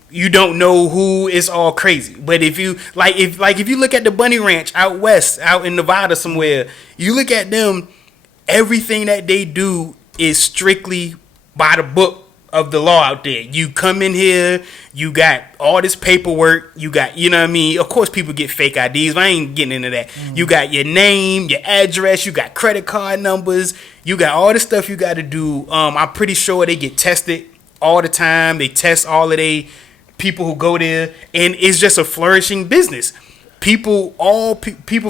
you don't know who. It's all crazy. But if you if you look at the Bunny Ranch out west, out in Nevada somewhere, you look at them, everything that they do is strictly by the book of the law out there. You come in here, you got all this paperwork, you got, you know what I mean? Of course people get fake IDs, but I ain't getting into that. You got your name, your address, you got credit card numbers, you got all the stuff you got to do. I'm pretty sure they get tested all the time. They test all of they people who go there, and it's just a flourishing business. People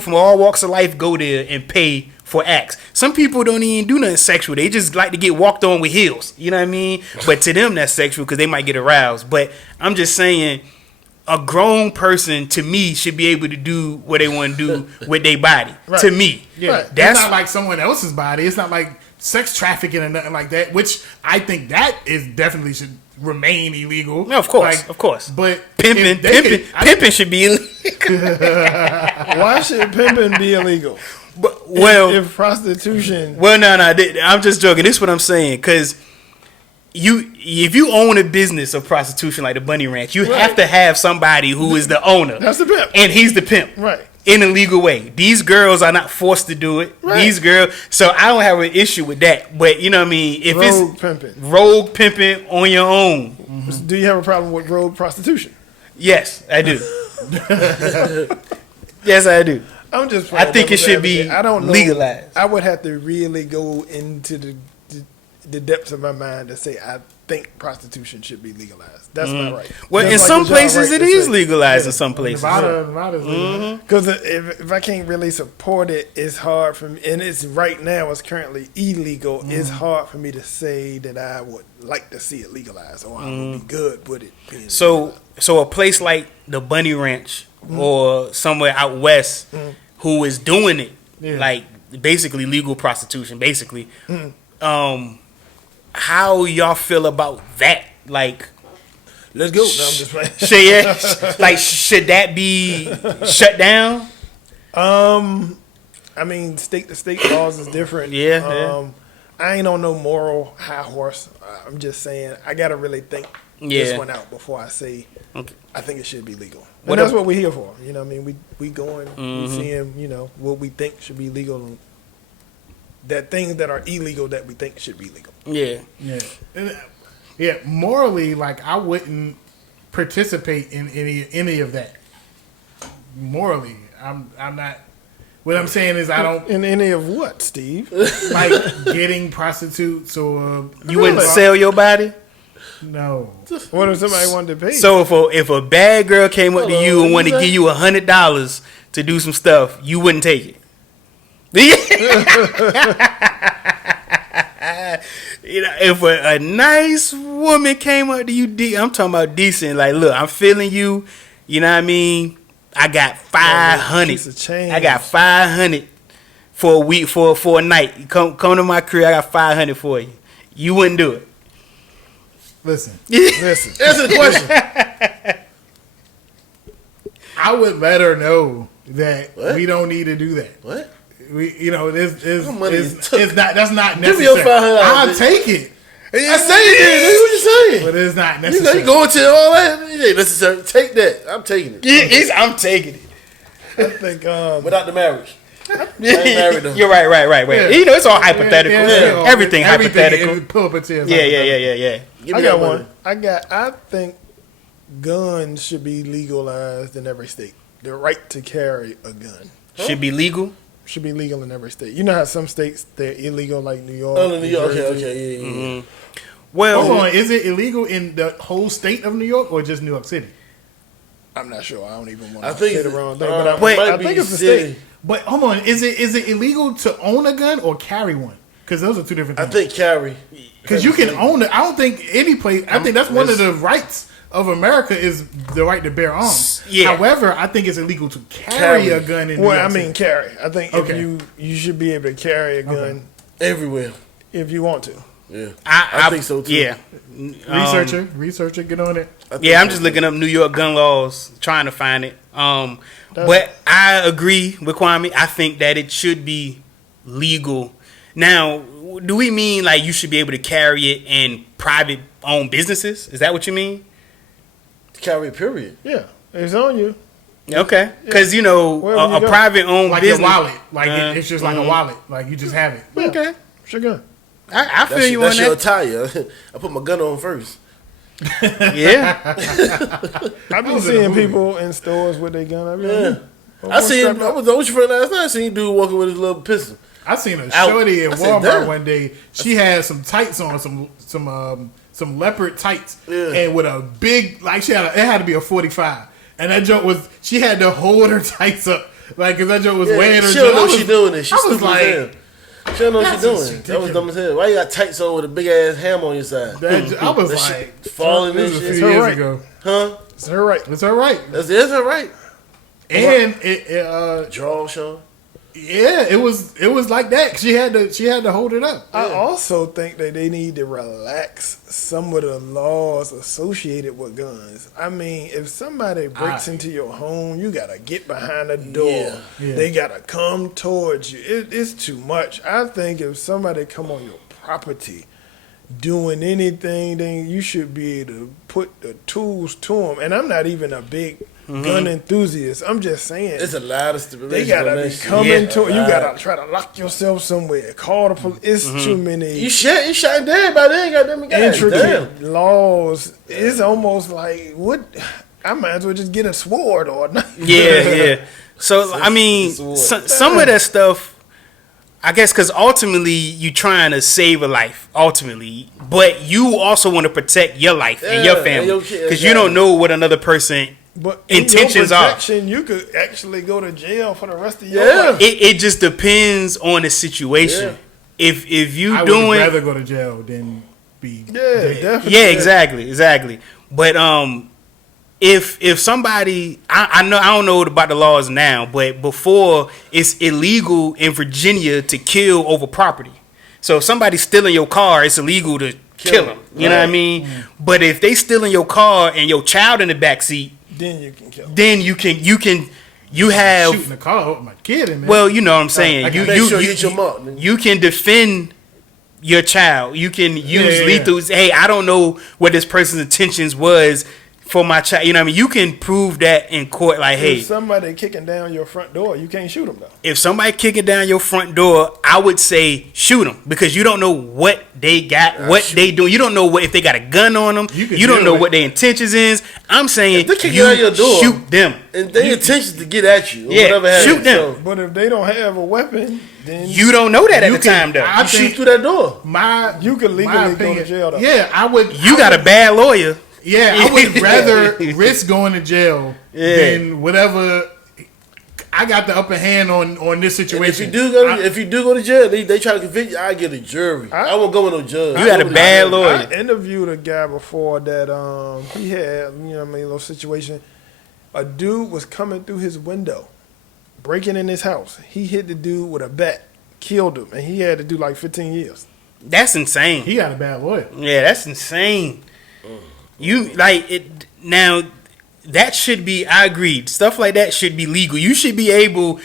from all walks of life go there and pay for acts. Some people don't even do nothing sexual. They just like to get walked on with heels. You know what I mean? But to them, that's sexual because they might get aroused. But I'm just saying, a grown person, to me, should be able to do what they want to do with their body. Right. To me. yeah, Right. that's not like someone else's body. It's not like sex trafficking or nothing like that. Which I think that is definitely should remain illegal. No, of course, Like, of course. But Pimping, if they pimping should be illegal. Why should pimping be illegal? But, well, if prostitution. Well, no, I'm just joking. This is what I'm saying, because if you own a business of prostitution like the Bunny Ranch, you have to have somebody who is the owner. That's the pimp. And he's the pimp. Right. In a legal way. These girls are not forced to do it. Right. These girls, so I don't have an issue with that. But you know what I mean? If Rogue it's pimping. rogue pimping on your own, Do you have a problem with rogue prostitution? yes, I do. Yes, I do. I'm just. I think it devil's should be advocate. I don't know. legalized. I would have to really go into the depths of my mind to say I think prostitution should be legalized. That's not right. Well, Just in like some it's y'all places right it to is say. legalized in some places. Nevada's legal. Because if I can't really support it, it's hard for me. And it's right now, it's currently illegal. It's hard for me to say that I would like to see it legalized or I would be good with it being So a place like the Bunny Ranch or somewhere out west who is doing it, Yeah. like basically legal prostitution, basically. How y'all feel about that? Like, Let's go. No, I'm just playing. should that be shut down? I mean, state to state laws is different. Yeah. I ain't on no moral high horse. I'm just saying I gotta really think this Yeah. one out before I say Okay. I think it should be legal. And What that's ab- what we're here for. You know what I mean? We going, we seeing, what we think should be legal and that things that are illegal that we think should be legal. Yeah. Yeah, yeah. Morally, like I wouldn't participate in any of that. Morally, I'm not. What I'm saying is I don't In any of what, Steve? like getting prostitutes or You wouldn't sell your body? no. What if somebody wanted to pay? So if a bad girl came up to you and wanted to Hold on, give you $100 to do some stuff, you wouldn't take it. You know, if a nice woman came up to you, I'm talking about decent. Like, look, I'm feeling you. You know what I mean? I got 500. piece of change. I got 500 for a week for a night. Come to my crib. I got 500 for you. You wouldn't do it. Listen, Listen, Answer the question. I would let her know that What? we don't need to do that. What? This How money you took? it's not. That's not Give me necessary. your $500, I'll bitch. take it, I say it. That's what you're saying. but it's not You necessary. going to all that? It ain't necessary. Take that. I'm taking it. Yeah, I'm taking it. I think Without the marriage. married though. You're right. Yeah. You know, it's all hypothetical. Everything hypothetical. is pull up its ears. Yeah. Give I me got that one. money. I think guns should be legalized in every state. The right to carry a gun Should be legal. should be legal in every state. You know how some states they're illegal, like New York. Oh, New York. Jersey. Okay, yeah. Well, Hold on, is it illegal in the whole state of New York or just New York City? I'm not sure. I don't even want I to think say it's the wrong thing, but but Wait, I think it's the state. But hold on, is it illegal to own a gun or carry one? Because those are two different I things. think carry. Because you can own it. I don't think any place. I think that's one of the rights of America is the right to bear arms. Yeah. However, I think it's illegal to carry a gun in. New Well, York I mean, City. carry. I think Okay. if you should be able to carry a gun Everywhere. if you want to. Yeah. I think so, too. Yeah. Researcher, get on it. Yeah, I'm just looking up New York gun laws, trying to find it. But I agree with Kwame. I think that it should be legal. Now, do we mean like you should be able to carry it in private owned businesses? Is that what you mean? Carry, period. Yeah, it's on you. Okay, because you know Wherever you a go. private owned Like business. your wallet. Like it's just like a Mhm. wallet. Like you just have it. Yeah, Okay, it's your gun. I feel That's, you that's on your that. attire. I put my gun on first. Yeah, I've been was in a seeing movie. people in stores with their gun. Yeah. I seen. I was with your friend last night. I seen dude walking with his little pistol. I seen a Out. shorty at I said, Walmart damn. one day. She had some tights on, some leopard tights, Yeah. and with a big it had to be a 45, and that joke was she had to hold her tights up like because that joke was Yeah, weighing her. she don't down. know I what was- she doing. She I was stupid as hell. She don't know what she That's doing. just That was dumb as hell. Why you got tights on with a big ass hammer on your side? I was That like, shit falling this and was a shit. few It's years alright. ago. Huh? It's her right. It's all right, That's all right. and Draw, Sean. it was like that. She had to hold it up. I also think that they need to relax some of the laws associated with guns. I mean, if somebody breaks into your home, you gotta get behind the door. Yeah. Yeah. They gotta come towards you. It's too much. I think if somebody come on your property doing anything, then you should be able to put the tools to them. And I'm not even a big gun enthusiast. I'm just saying. It's a lot of They stipulations. gotta on be that shit. coming to you. A lot. Gotta try to lock yourself somewhere. Call the police. It's too many You shot dead by then. Goddamn, guys. Damn. intricate laws. It's almost like what? I might as well just get a sword or not. yeah. So I mean, some of that stuff. I guess because ultimately you trying to save a life, ultimately, but you also want to protect your life and your Yeah, family and your because kid, you don't know what another person. But in Intentions your are. protection, you could actually go to jail for the rest of your Yeah. life. It just depends on the situation. If you I would doing rather go to jail than be Yeah, dead. definitely. yeah, exactly. But if somebody I know I don't know about the laws now, but before it's illegal in Virginia to kill over property. So if somebody's stealing your car, it's illegal to kill them. You know what I mean? But if they stealing your car and your child in the back seat, Then you can kill. then you have Shooting the car with my kid in there. well, you know what I'm saying. I You can make sure you hit your mark, nigga. you can defend your child. You can use yeah. lethal. Hey, I don't know what this person's intentions was for my child. You know what I mean? You can prove that in court. Like, hey, If somebody kicking down your front door, you can't shoot them though. if somebody kicking down your front door, I would say shoot them because you don't know what they got, what they doing. You don't know what if they got a gun on them. You can You don't deal know with what their intentions is. I'm saying If they kick you down your door, shoot them. And their intention to get at you. Or Yeah, whatever happens. shoot them. So, But if they don't have a weapon, then You don't know that at You the can- time though. I you shoot think through that door. You could legally my go to opinion- jail, though. Yeah, I would. You I got a would- bad lawyer. Yeah, I would rather risk going to jail Yeah. than whatever. I got the upper hand on this And if situation. you do go to jail, they try to convict you. I get a jury. I won't go with no judge. You got a bad lawyer. I interviewed a guy before that he had, you know what I mean, a little situation. A dude was coming through his window, breaking in his house. He hit the dude with a bat, killed him, and he had to do like 15 years. That's insane. He got a bad lawyer. Yeah, that's insane. You like it now. that should be. I agree. Stuff like that should be legal. You should be able,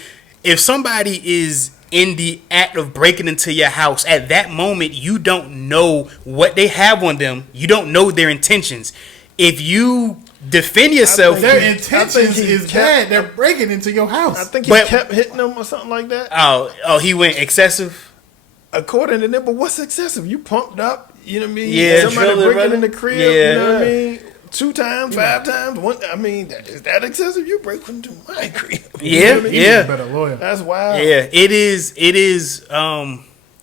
if somebody is in the act of breaking into your house, at that moment you don't know what they have on them. You don't know their intentions. If you defend yourself, Their intentions is bad. They're breaking into your house. I think he kept hitting them or something like that. oh, he went excessive. According to them, but what's excessive? You pumped up, you know what I mean? Yeah, Somebody drilling, breaking in the running. crib, Yeah. you know what I mean? 2 times, 5 times, one. I mean, is that excessive? You break into my crib. You know what I mean? He's a better lawyer. That's wild. Yeah, it is. It's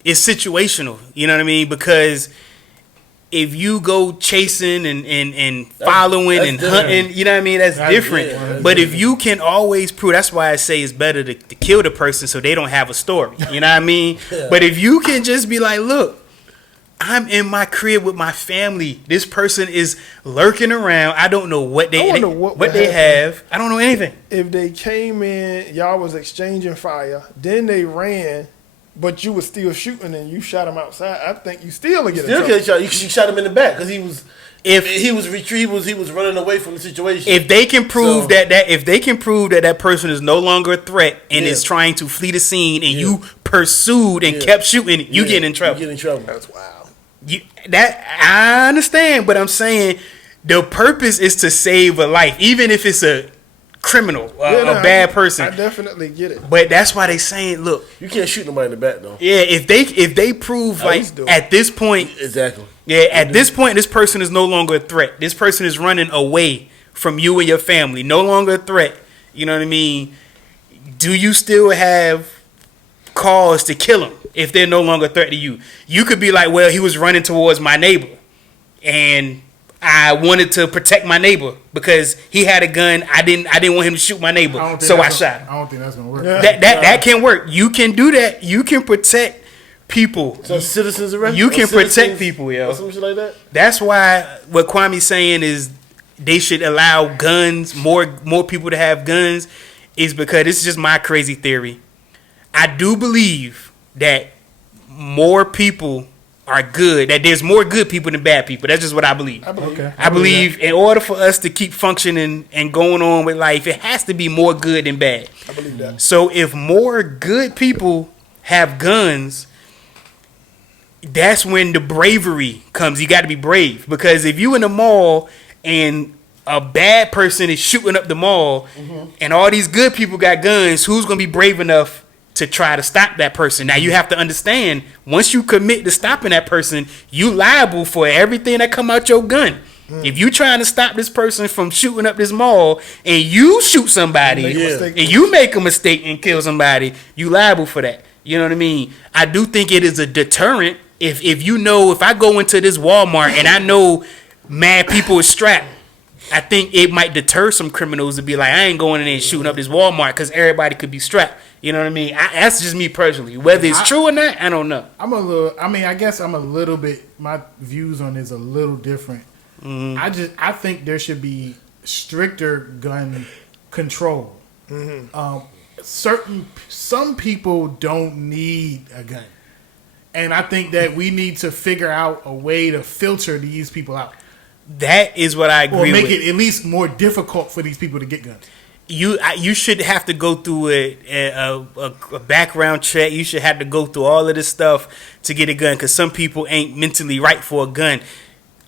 situational. You know what I mean? Because if you go chasing and following that's and different. hunting, you know what I mean? That's different. yeah, But if you can always prove, that's why I say it's better to kill the person so they don't have a story. You know what I mean? But if you can just be like, look, I'm in my crib with my family. This person is lurking around. I don't know what I they wonder what would they happen. have. I don't know anything. If they came in, y'all was exchanging fire, then they ran, but you was still shooting and you shot him outside, I think you still would get in Still trouble. get shot. You shot him in the back because he was If he was running away from the situation. If they can prove So- that person is no longer a threat and Yeah. is trying to flee the scene and Yeah. you pursued and Yeah. kept shooting, you Yeah, get in trouble. You get in trouble. That's wild. That I understand, but I'm saying the purpose is to save a life, even if it's a criminal, a bad person. I definitely get it. But that's why they saying, look, You can't shoot nobody in the back though. yeah, if they prove like least do it. at this point, Exactly. yeah, at this point, this person is no longer a threat. This person is running away from you and your family. No longer a threat. You know what I mean? Do you still have cause to kill them if they're no longer a threat to you? You could be like, well, he was running towards my neighbor, and I wanted to protect my neighbor because he had a gun. I didn't want him to shoot my neighbor, so I shot him. I don't think that's gonna work. That can work. You can do that. You can protect people. So citizens arrest. You or can protect citizens- people, yo. Or some shit like that. That's why what Kwame's saying is they should allow guns, more people to have guns, is because this is just my crazy theory. I do believe that more people are good, that there's more good people than bad people. That's just what I believe. Okay. I believe in order for us to keep functioning and going on with life, it has to be more good than bad. I believe that. So if more good people have guns, that's when the bravery comes. You got to be brave, because if you in the mall and a bad person is shooting up the mall and all these good people got guns, who's going to be brave enough to try to stop that person? Now you have to understand, once you commit to stopping that person, you liable for everything that come out your gun. If you trying to stop this person from shooting up this mall and you shoot somebody Make a mistake. and you make a mistake and kill somebody, you liable for that. You know what I mean? I do think it is a deterrent. If you know, if I go into this Walmart and I know mad people is strapped, I think it might deter some criminals to be like, I ain't going in there and shooting up this Walmart because everybody could be strapped. You know what I mean? That's just me personally. Whether it's true or not, I don't know. I guess I'm a little bit. My views on this a little different. I think there should be stricter gun control. Some people don't need a gun, and I think that we need to figure out a way to filter these people out, That is what I or agree make with. it at least more difficult for these people to get guns. You should have to go through a background check. You should have to go through all of this stuff to get a gun, because some people ain't mentally right for a gun.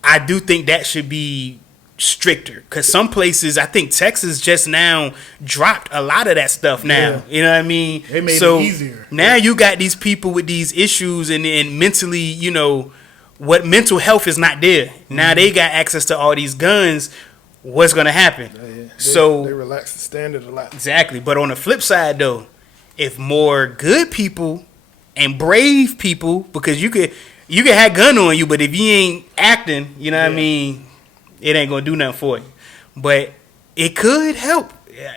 I do think that should be stricter, because some places, I think Texas just now dropped a lot of that stuff now. You know what I mean? They made it easier. Now you got these people with these issues and mentally, you know, what mental health is not there. Now they got access to all these guns. What's going to happen? They relaxed the standard a lot. Exactly. But on the flip side, though, if more good people and brave people, because you could have gun on you, but if you ain't acting, you know what I mean, it ain't gonna do nothing for you. But it could help.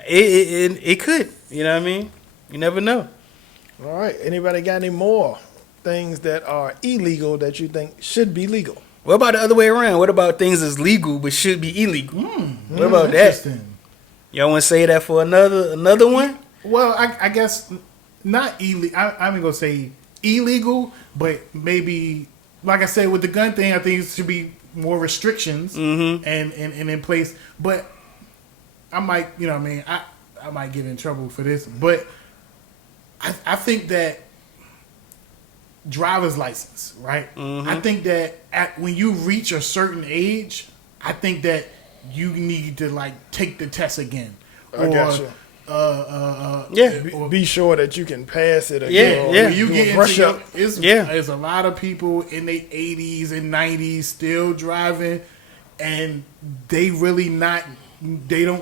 It could. You know what I mean? You never know. All right. Anybody got any more things that are illegal that you think should be legal? What about the other way around? What about things that's legal but should be illegal? What about that? Interesting. Y'all want to say that for another one? Well, I guess not illegal. I'm gonna say illegal, but maybe, like I said, with the gun thing, I think it should be more restrictions and in place. But I might, you know what I mean, I might get in trouble for this, but I think that driver's license, right? Mm-hmm. I think that when you reach a certain age, I think that you need to like take the test again. I got you. Be sure that you can pass it again. Yeah. When you get brush into up. there's a lot of people in their 80s and 90s still driving, and they don't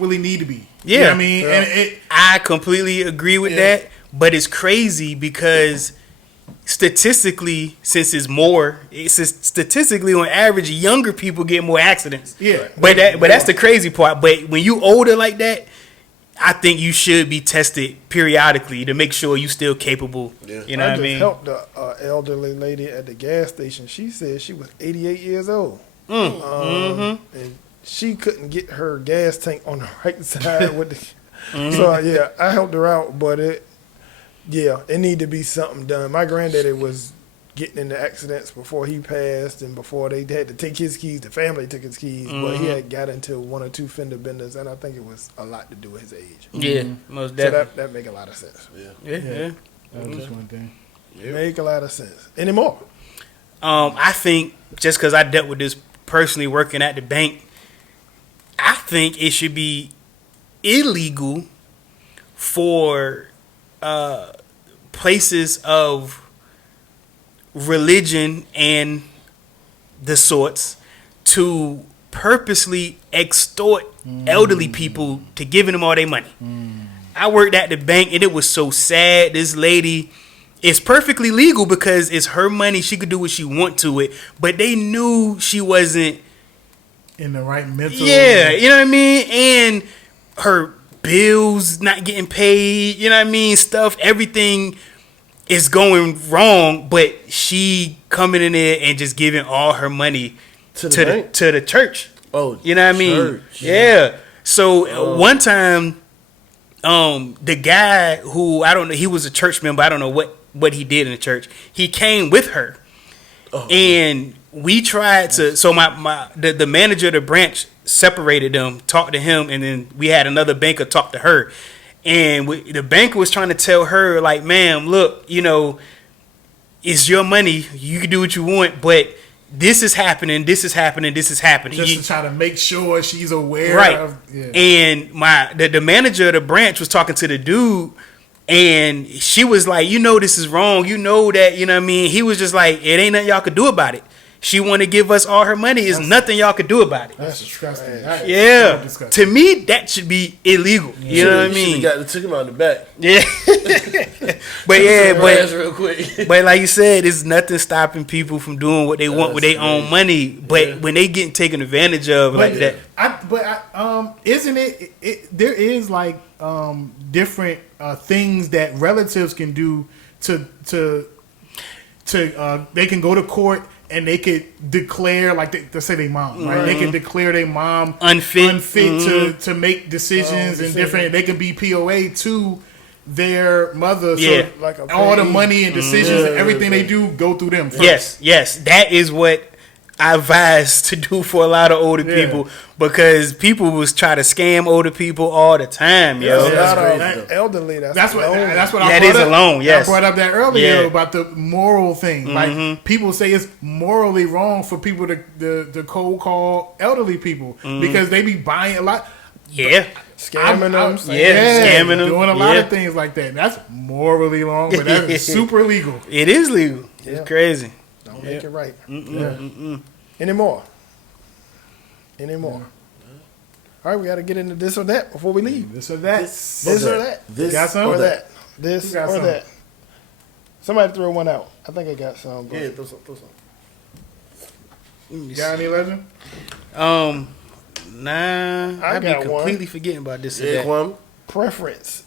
really need to be. Yeah. You know what I mean? Yeah. And I completely agree with that, but it's crazy because statistically, statistically on average, younger people get more accidents. Yeah. But that's the crazy part. But when you older like that, I think you should be tested periodically to make sure you still capable. Yeah. You know what I mean? helped an elderly lady at the gas station. She said she was 88 years old. And she couldn't get her gas tank on the right side with the. So yeah, I helped her out, but it need to be something done. My granddaddy was getting into accidents before he passed, and before they had to take his keys. The family took his keys, but he had got into one or two fender benders, and I think it was a lot to do with his age. Yeah, most So definitely. that make a lot of sense. Yeah. that was just one thing. Make a lot of sense. Any more? I think just because I dealt with this personally working at the bank, I think it should be illegal for places of religion and the sorts to purposely extort elderly people to giving them all their money. I worked at the bank and it was so sad. This lady, it's perfectly legal because it's her money. She could do what she want to it, but they knew she wasn't In the right mental. Yeah, you know what I mean? And her bills not getting paid, you know what I mean? Stuff, everything is going wrong, but she coming in there and just giving all her money To the bank? to the church. Oh, You know what I mean? church. Yeah. So one time, the guy who, I don't know, he was a church member. I don't know what he did in the church. He came with her. And we tried to, so the manager of the branch separated them, talked to him, and then we had another banker talk to her. And the banker was trying to tell her, like, ma'am, look, you know, it's your money. You can do what you want, but this is happening, this is happening, this is happening. Just to try to make sure she's aware Right. of. Yeah. And the manager of the branch was talking to the dude, and she was like, you know, this is wrong. You know that, you know what I mean? He was just like, it ain't nothing y'all could do about it. She want to give us all her money. There's nothing y'all could do about it. That's disgusting. That is Yeah. so disgusting. To me, that should be illegal. You know what I mean? Took him out the back. Yeah. But Ass real quick. but like you said, there's nothing stopping people from doing what they want with their own money. But when they getting taken advantage of like that. Isn't it? There is like different things that relatives can do to they can go to court and they could declare, like they say their mom, right? They can declare their mom Unfit. to make decisions and different. They can be POA to their mother. Yeah. So Like a all the payee. money and decisions and everything they do go through them first. Yes. That is what I advise to do for a lot of older Yeah. people, because people was try to scam older people all the time, yo. There's a lot of crazy. elderly That's what lonely. I That brought is up. a loan, yes. I brought up that earlier Yeah. about the moral thing. Like people say it's morally wrong for people to cold call elderly people because they be buying a lot. Yeah. Scamming them. scamming them. doing a lot Yeah. of things like that. That's morally wrong, but that's super legal. It is legal. Yeah. It's crazy. Don't make it right. Any more? All right, we got to get into this or that before we leave. This or that. This or that. This Got some? Or Or that. This Who got or some? that. Somebody throw one out. I think I got some. But Yeah, throw some. Got any legend? Nah, I be got one. completely forgetting about this. or Yeah, that. Kwame. preference,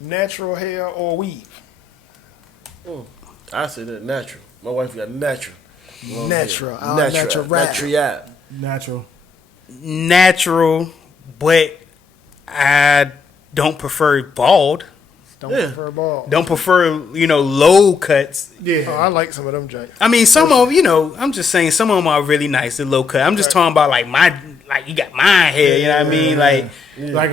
natural hair or weave? I say that natural. My wife got natural. Long Natural. hair. Our natural. Natural. Natural, but I don't prefer bald. Don't Yeah. prefer ball. Don't prefer, low cuts. Yeah. Oh, I like some of them joints. I mean, some of I'm just saying some of them are really nice, the low cut. I'm just talking about like you got my hair, you know what I mean? Like, Like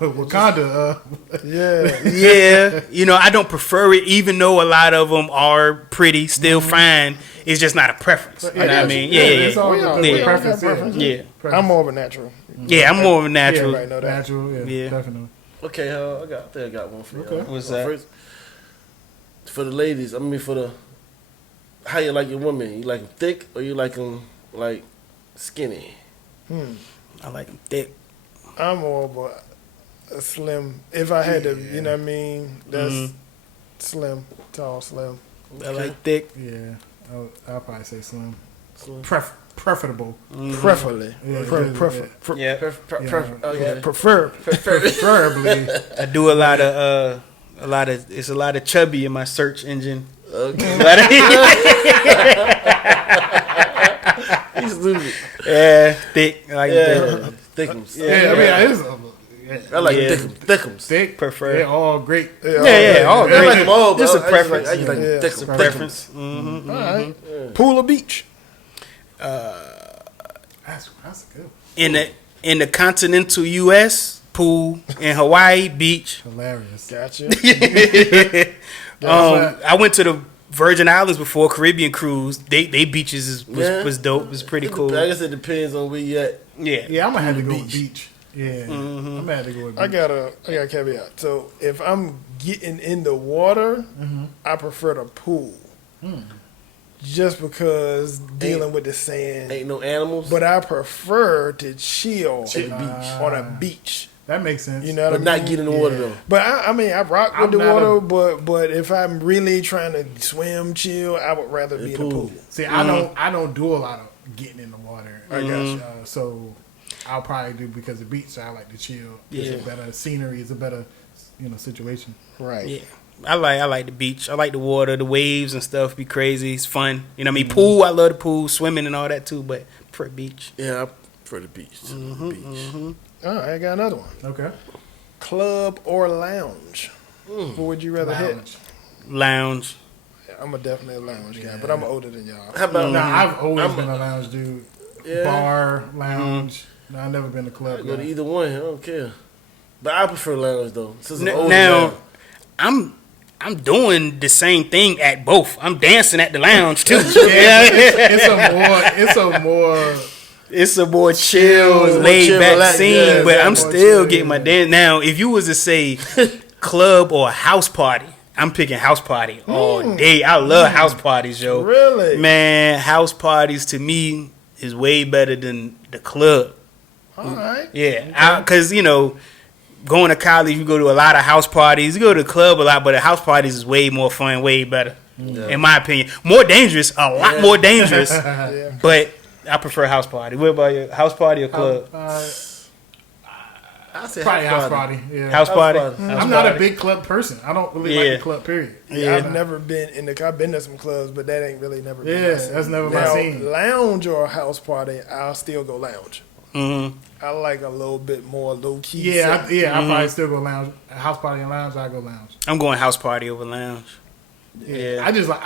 Wakanda. Yeah. yeah, I don't prefer it, even though a lot of them are pretty, still fine. It's just not a preference. You know what I mean? It's Yeah. all We all- the we all preference. got preference. Yeah. I'm more of a natural. Yeah, I'm more of a natural. Right, know that. Natural, yeah, Yeah. definitely. Okay, I think I got one for you. Okay. What's that? First, for the ladies, how you like your woman? You like them thick or you like them like skinny? I like them thick. I'm more of a slim. If I had to, you know what I mean? That's slim, tall, slim. I like thick. Yeah, I'll probably say slim. Slim. Preferable. Preferably. Yeah, Prefer. Yeah. Okay. Prefer. Preferably. I do a lot of it's a lot of chubby in my search engine. Okay. A lot of- He's stupid. yeah, thick. I like thick. Thickums. Yeah, I mean, it is I like Yeah. thickums. thick. Prefer. They're all great. Yeah, all I great. like them all, but Just a I preference. I just like Yeah. thickums. Preference. All right. Pool or beach? That's good. In the continental U.S., pool. In Hawaii, beach. Hilarious. Gotcha. I went to the Virgin Islands before, Caribbean cruise. They beaches was dope. It was pretty cool. I guess it depends on where you at. Yeah. Yeah, I'm gonna have to go with beach. Yeah, I'm gonna have to go with beach. I got a caveat. So if I'm getting in the water, I prefer the pool. Just because dealing with the sand. Ain't no animals. But I prefer to chill At the beach. on a beach. That makes sense. You know what But I not mean? get in the water though. But I mean, I rock with I'm the not water, a- but if I'm really trying to swim, chill, I would rather be in the pool. See, I don't do a lot of getting in the water. I got you. So I'll probably do because the beach. I like to chill. It's a better scenery. It's a better situation. Right. Yeah. I like the beach. I like the water, the waves and stuff. Be crazy. It's fun. You know what I mean? Pool. I love the pool, swimming and all that too. But for beach, Yeah, I prefer the beach. All right, I got another one. Okay. Club or lounge? What would you rather hit? lounge. I'm definitely a lounge guy, but I'm older than y'all. How about Nah, I've always been a lounge dude. Yeah. Bar, lounge. No, I've never been to I club. go to guy. either one. I don't care. But I prefer lounge though. Since I'm older Now, I'm doing the same thing at both. I'm dancing at the lounge too. Yeah, it's a more. It's a more chill, Chill, laid chill, back relax, scene, yeah, but yeah, I'm more still chill, getting my yeah. dance. Now, if you was to say club or house party, I'm picking house party all day. I love house parties, yo. Really? Man, house parties to me is way better than the club. All right. Yeah, because going to college, you go to a lot of house parties. You go to the club a lot, but the house parties is way more fun, way better, in my opinion. More dangerous, a lot more dangerous. Yeah. But I prefer house party. What about you? House party or club? I say Probably house party. Yeah. House party. party. House I'm not a party. big club person. I don't really Yeah. like the club. Period. Yeah, I've never been I've been to some clubs, but that ain't really never been. Yeah, my scene. that's never my Now, scene. Lounge or house party, I'll still go lounge. Mhm. I like a little bit more low key. Yeah, I probably still go lounge. House party and lounge. I go lounge. I'm going house party over lounge. Yeah. I just like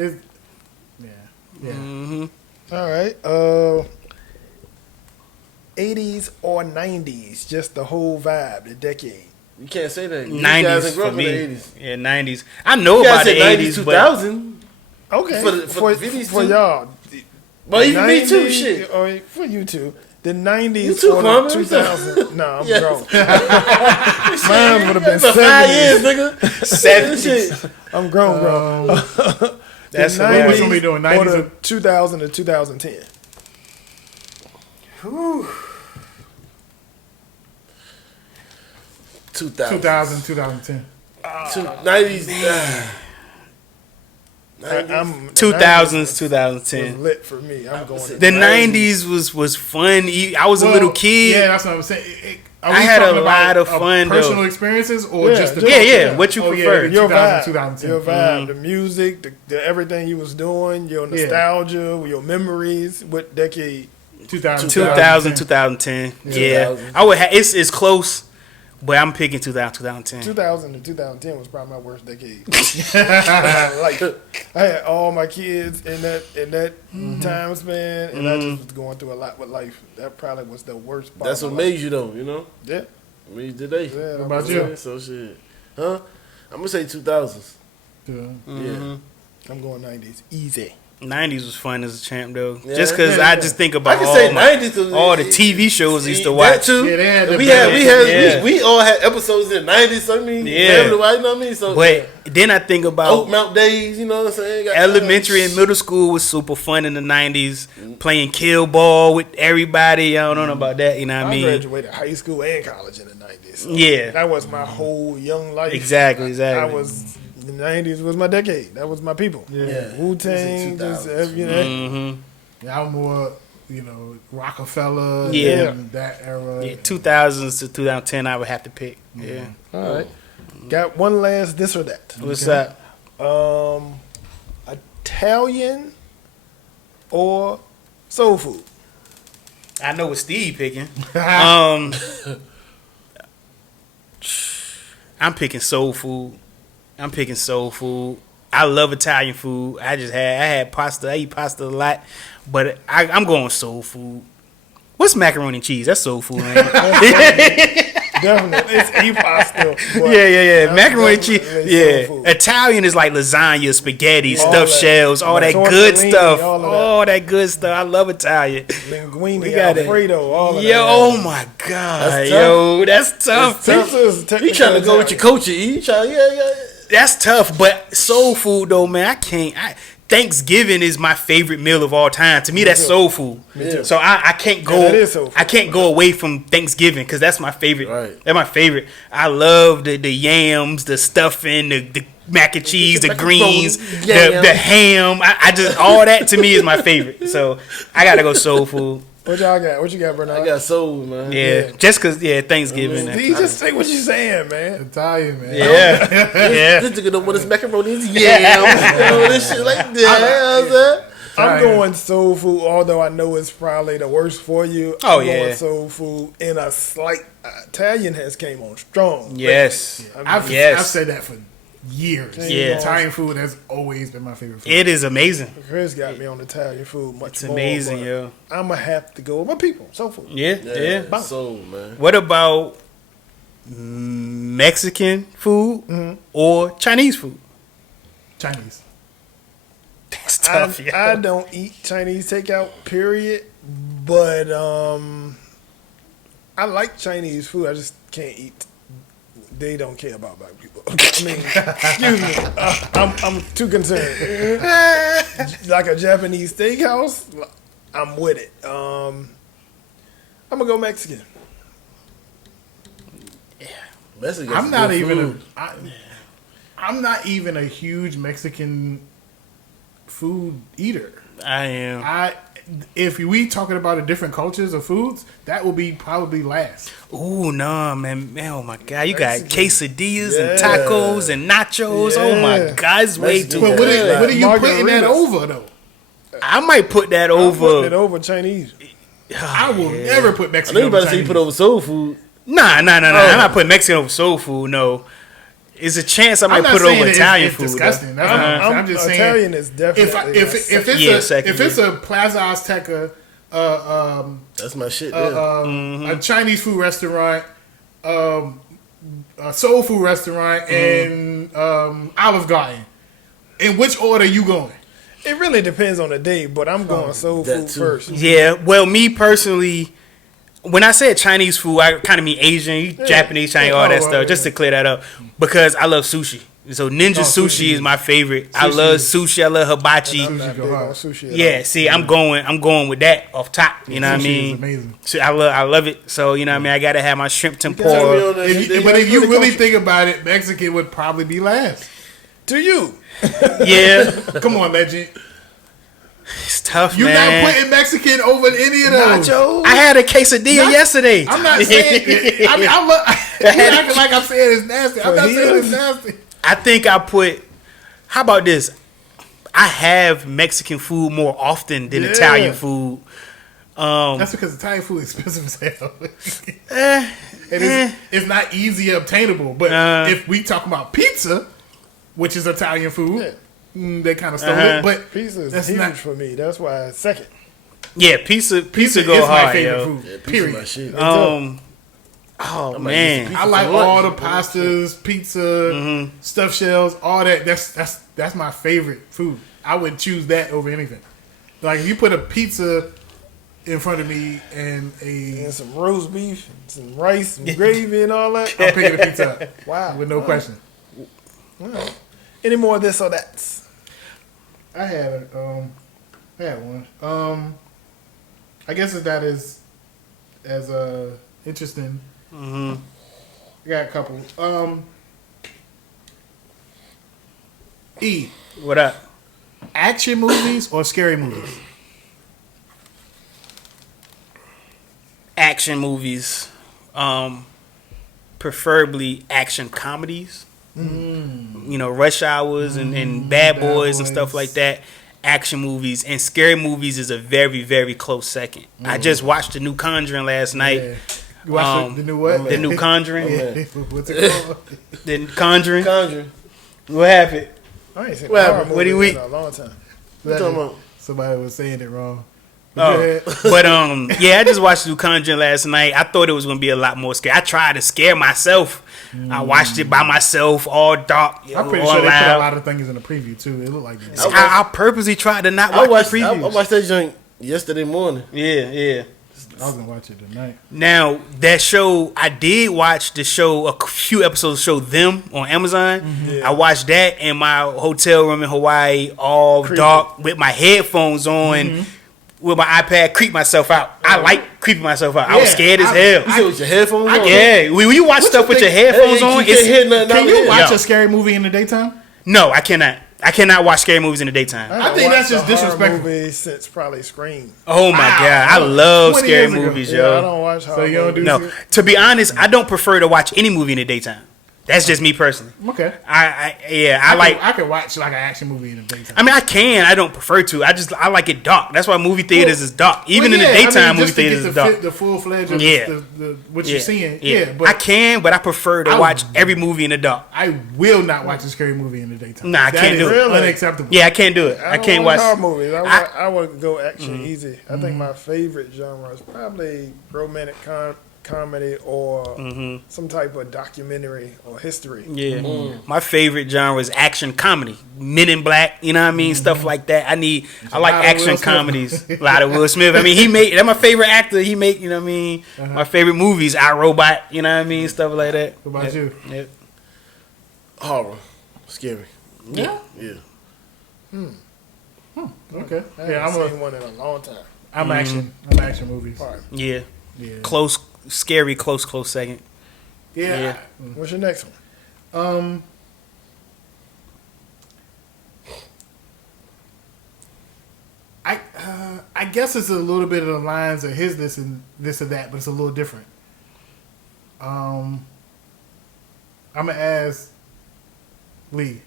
yeah. Mm-hmm. All right. 80s or 90s, just the whole vibe, the decade. You can't say that. You 90s guys ain't grow for up in me. the 80s. Yeah, 90s. I know You about guys the said 80s, 90s, but 2000. Okay. For the 50s for too? y'all. Well, even me too. 90s Shit. Or for you too. The 90s You too, or Kwame. the 2000s. No, I'm Yes. grown. Mine would have been For 5 years, 70s. nigga. 70s. I'm grown. That's The hilarious. What you be doing, 90s or the or- 2000 to 2010. 2000. 2010. 90s. I'm 2000s, was 2010. lit for me. I'm going. say to The 90s. 90s was fun. I was a little kid. Yeah, that's what I'm saying. Are I we had a talking lot about, of fun, personal though. experiences or Yeah, just the just- culture? Yeah. What you prefer? Yeah, your 2000, vibe, 2010. your vibe, the music, the everything you was doing, your nostalgia, your memories. What decade? 2000, 2000, 2010. Yeah. 2000. I would have. It's close. But I'm picking 2010. 2000 to 2010 was probably my worst decade. Like I had all my kids in that time span, and I just was going through a lot with life. That probably was the worst part. That's of what my life. made you though, you know. Yeah. Made you today. Yeah, What about you? So shit, huh? I'm gonna say 2000s. Yeah. Yeah. I'm going 90s. Easy. 90s was fun as a champ though. Yeah, Just because yeah, I yeah. just think I about can all, say my, 90s. 'cause all the TV shows I used to that watch. too. Yeah, they had the we best. Yeah. we all had episodes in the 90s. I mean, Yeah. Family Guy, you know what I mean? So But then I think about Oakmount days, you know what I'm saying? Got- elementary and middle school was super fun in the 90s. Playing kill ball with everybody. I don't know about that. You know what I I mean? graduated high school and college in the 90s. So Yeah. that was my whole young life. Exactly. I was the 90s was my decade. That was my people. Yeah. Wu Tang, just you know. Mm-hmm. Yeah, I'm more, Rockefeller. Yeah. And that era. Yeah, 2000s to 2010, I would have to pick. Yeah. All right. Got one last this or that. What's up? Italian or soul food? I know what Steve picking. I'm picking soul food. I love Italian food. I had pasta. I eat pasta a lot, but I'm going soul food. What's macaroni and cheese? That's soul food, ain't it? Definitely. It's a pasta. Yeah. Macaroni and cheese. definitely Yeah. soul food. Italian is like lasagna, spaghetti, All stuffed that. shells, all that Tortellini, good stuff. all of that. All that good stuff. I love Italian. Linguine, We got it. Alfredo, all of Yo, that. oh my God. That's Yo, that's tough. Pizza is You technically trying to go with your Italian. culture? You trying? Yeah. That's tough, but soul food though, man, Thanksgiving is my favorite meal of all time. To me, that's soul food. too. So I can't go. Yeah, that is soul food. I can't go away from Thanksgiving because that's my favorite. Right. That's my favorite. I love the yams, the stuffing, the mac and cheese, the Macaroni, greens, yam. the ham. I just all that to me is my favorite. So I gotta go soul food. What y'all got? What you got, Bernard? I got soul, man. Yeah, just cause Thanksgiving. You just say what you saying, man. Italian, man. Yeah, yeah. This nigga don't want his macaroni. It's yams. This shit like that. I'm going soul food, although I know it's probably the worst for you. Oh, I'm yeah. going soul food in a slight. Italian has came on strong. Yes, I've Yes. said that for years. Yeah. Italian food has always been my favorite food. it is amazing. Chris got me on Italian food much It's more. amazing, but yo. I'm gonna have to go with my people. Soul food. Yeah. Soul, man. What about Mexican food or Chinese food? Chinese. That's tough, yo. I don't eat Chinese takeout, period. But I like Chinese food. I just can't eat. They don't care about black people. I mean, excuse me. I'm too concerned. Like a Japanese steakhouse, I'm with it. I'm gonna go Mexican. Mexican I'm not good even. food. I'm not even a huge Mexican food eater. I am. If we talking about the different cultures of foods, that will be probably last. Ooh, no, man. Oh, my God. You got Mexican. quesadillas and Yeah. tacos and nachos. Oh, my Yeah. God. It's way Mexican. too But good. what are you putting that Margaritas. over though? I might put that I'm putting it over. over Chinese. I will never put I Mexican. know you over about to say you Chinese. put over soul food. Nah. I'm not putting Mexican over soul food, no. It's a chance I I'm might not put it saying over it's- Italian it's food. though. disgusting. That's what I'm saying. I'm just saying. Italian is definitely. second, If it's a Plaza Azteca, That's my shit. Yeah. a Chinese food restaurant, a soul food restaurant, and Olive Garden, in which order you going? It really depends on the day, but I'm going soul that food too. first. Yeah, well, me personally, when I said Chinese food, I kind of mean Asian, Japanese, Chinese, all that Oh, stuff, just to clear that up. Because I love sushi. So Ninja sushi sushi. is my favorite. I Sushi love is- sushi. I love hibachi. I'm not go big hard. on sushi. At Yeah, all. see, I'm going with that off top. You know what I Sushi mean? is amazing. So I love it. So you know what I mean. I gotta have my shrimp Tell me tempura. on that shit, But if you they really culture. think about it, Mexican would probably be last. To you, Yeah, Come on, legend. it's tough, You're man. not putting Mexican over any of those. nachos. I had a quesadilla yesterday. I'm not saying. I mean, I'm you acting like I'm saying it's nasty. I'm not saying it's nasty. I think I put. How about this? I have Mexican food more often than Yeah. Italian food. That's because Italian food is expensive as hell. It's not easy obtainable. But if we talk about pizza, which is Italian food, they kind of stole it. But Pizza is that's huge not for me. That's why it's second. Yeah, pizza pizza go is hard, my favorite yo. food. Yeah, pizza Period. my shit. Oh I'm man, like, I like for lunch. all the pastas, pizza, stuffed shells, all that. That's my favorite food. I would choose that over anything. Like if you put a pizza in front of me and And some roast beef, and some rice, and gravy, and all that. I'm picking the pizza up. Wow. With no question. All right. Any more of this or that? I had one. I guess that is as interesting. I got a couple. E, what up? action movies or scary movies? Action movies, preferably action comedies. You know, Rush Hours and Bad Boys and stuff like that. Action movies and scary movies is a very, very close second. I just watched the new Conjuring last night. Yeah. You watched the new what? The new Conjuring. Yeah. What's it called? The Conjuring. Conjuring. What happened? I ain't seen Well, a horror what do movie we- in a long time. What you talking about? Somebody was saying it wrong. Oh, but yeah, I just watched the new Conjuring last night. I thought it was gonna be a lot more scary. I tried to scare myself. I watched it by myself, all dark. I'm pretty all sure they put a loud. lot of things in the preview too. It looked like that. I purposely tried to not watch the I previews. watched that joint yesterday morning. Yeah. I was gonna watch it tonight. Now that show, I did watch the show. A few episodes of the show Them on Amazon. I watched that in my hotel room in Hawaii, all dark, with my headphones on, with my iPad. Creep myself out. I like creeping myself out. I was Yeah, scared as I- hell. You said with your headphones on? Yeah, when you watch stuff with your headphones on, You can't hear nothing Can out you there. watch Yo. a scary movie in the daytime? no, I cannot. I cannot watch scary movies in the daytime. I think that's just watched a horror disrespectful. movie since probably Scream. Oh my Wow. god, I love 20 scary years ago. movies, Yeah, I yo. don't watch horror you don't do- movies. No, to be honest, I don't prefer to watch any movie in the daytime. That's just me personally. Okay. I could watch like an action movie in the daytime. I mean, I can. I don't prefer to. I like it dark. That's why movie theaters is dark. Even in the daytime, movie theaters is dark. The full fledged of Yeah. what Yeah, you're seeing. yeah. Yeah, but I can, but I prefer to I- watch every movie in the dark. I will not watch a scary movie in the daytime. Nah, I can't do it. Really? Unacceptable. Yeah, I can't do it. I don't can't watch. horror movies. I would go action easy. I think my favorite genre is probably romantic comedy or some type of documentary or history. Yeah, my favorite genre is action comedy. Men in Black, you know what I mean, stuff like that. I like lot of action Will Smith. comedies. A lot of Will Smith. I mean, that's my favorite actor. He make, you know what I mean. My favorite movies, I Robot. You know what I mean, stuff like that. What about you? Yeah. Horror. Scary. Yeah. Yeah. Okay. I Yeah, haven't seen one in a long time. I'm action movies. All right. Yeah, Yeah. close, scary, close second. Yeah. What's your next one? I guess it's a little bit of the lines of his this or that, but it's a little different. I'm gonna ask Lee.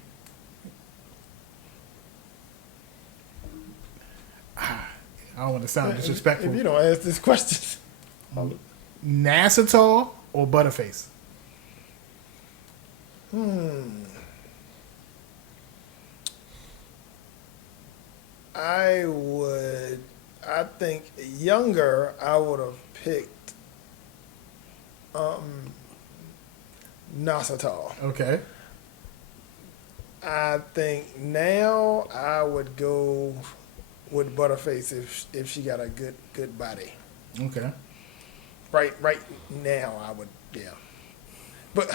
I don't want to sound disrespectful. If you don't ask this question, Nassatol or Butterface? I think younger, I would have picked Nassatol. Okay. I think now I would go with Butterface if she got a good body. Okay. Right now I would, yeah. But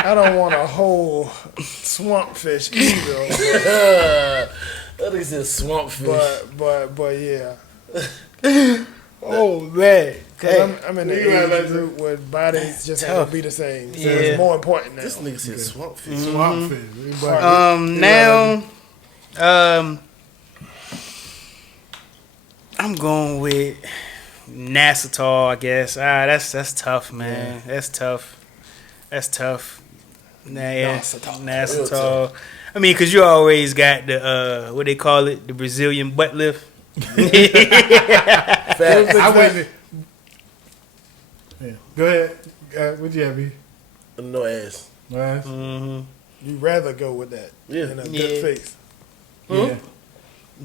I don't want a whole swamp fish either. That is a swamp fish. But yeah. Oh man, 'Cause I'm in the You right about age group where bodies just Tough. have to be the same. So Yeah. it's more important now. This nigga said swamp fish. Swamp fish. now, I'm going with Nassatol, I guess. That's tough, man. That's tough. Nah, yeah. Nassatol. I mean, because you always got the what they call it, the Brazilian butt lift. Facts. I wouldn't. Yeah. Go ahead. What'd you have, B? No ass. No ass? You'd rather go with that Yeah. than a Yeah. good face. Yeah.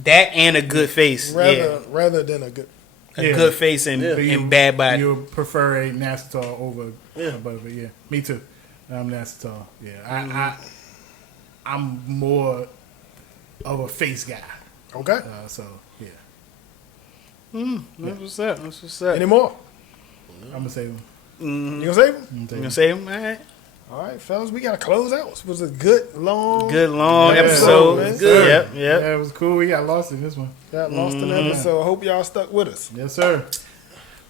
That and a good face. Rather than a good. A Yeah. good face and, Yeah. and bad body. You prefer a Nassau over Yeah. above it, yeah. Me too. I'm Nassau. Yeah. I'm more of a face guy. Okay. So yeah. That's what's up. That's what's up. Any more? I'm gonna say them. You gonna save him? I'm You gonna gonna say say him? All right. All right, fellas, we gotta close out. It was a good long. Good long Yeah. episode. Man. Good. Yep. Yeah, it was cool. We got lost in this one. Got lost in the episode. I hope y'all stuck with us Yes, sir.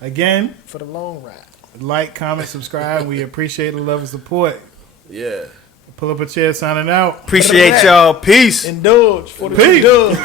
Again, for the long ride. like, comment, subscribe. We appreciate the love and support. Yeah. Pull up a chair signing out. Appreciate y'all. Peace. Indulge for the Peace. indulge.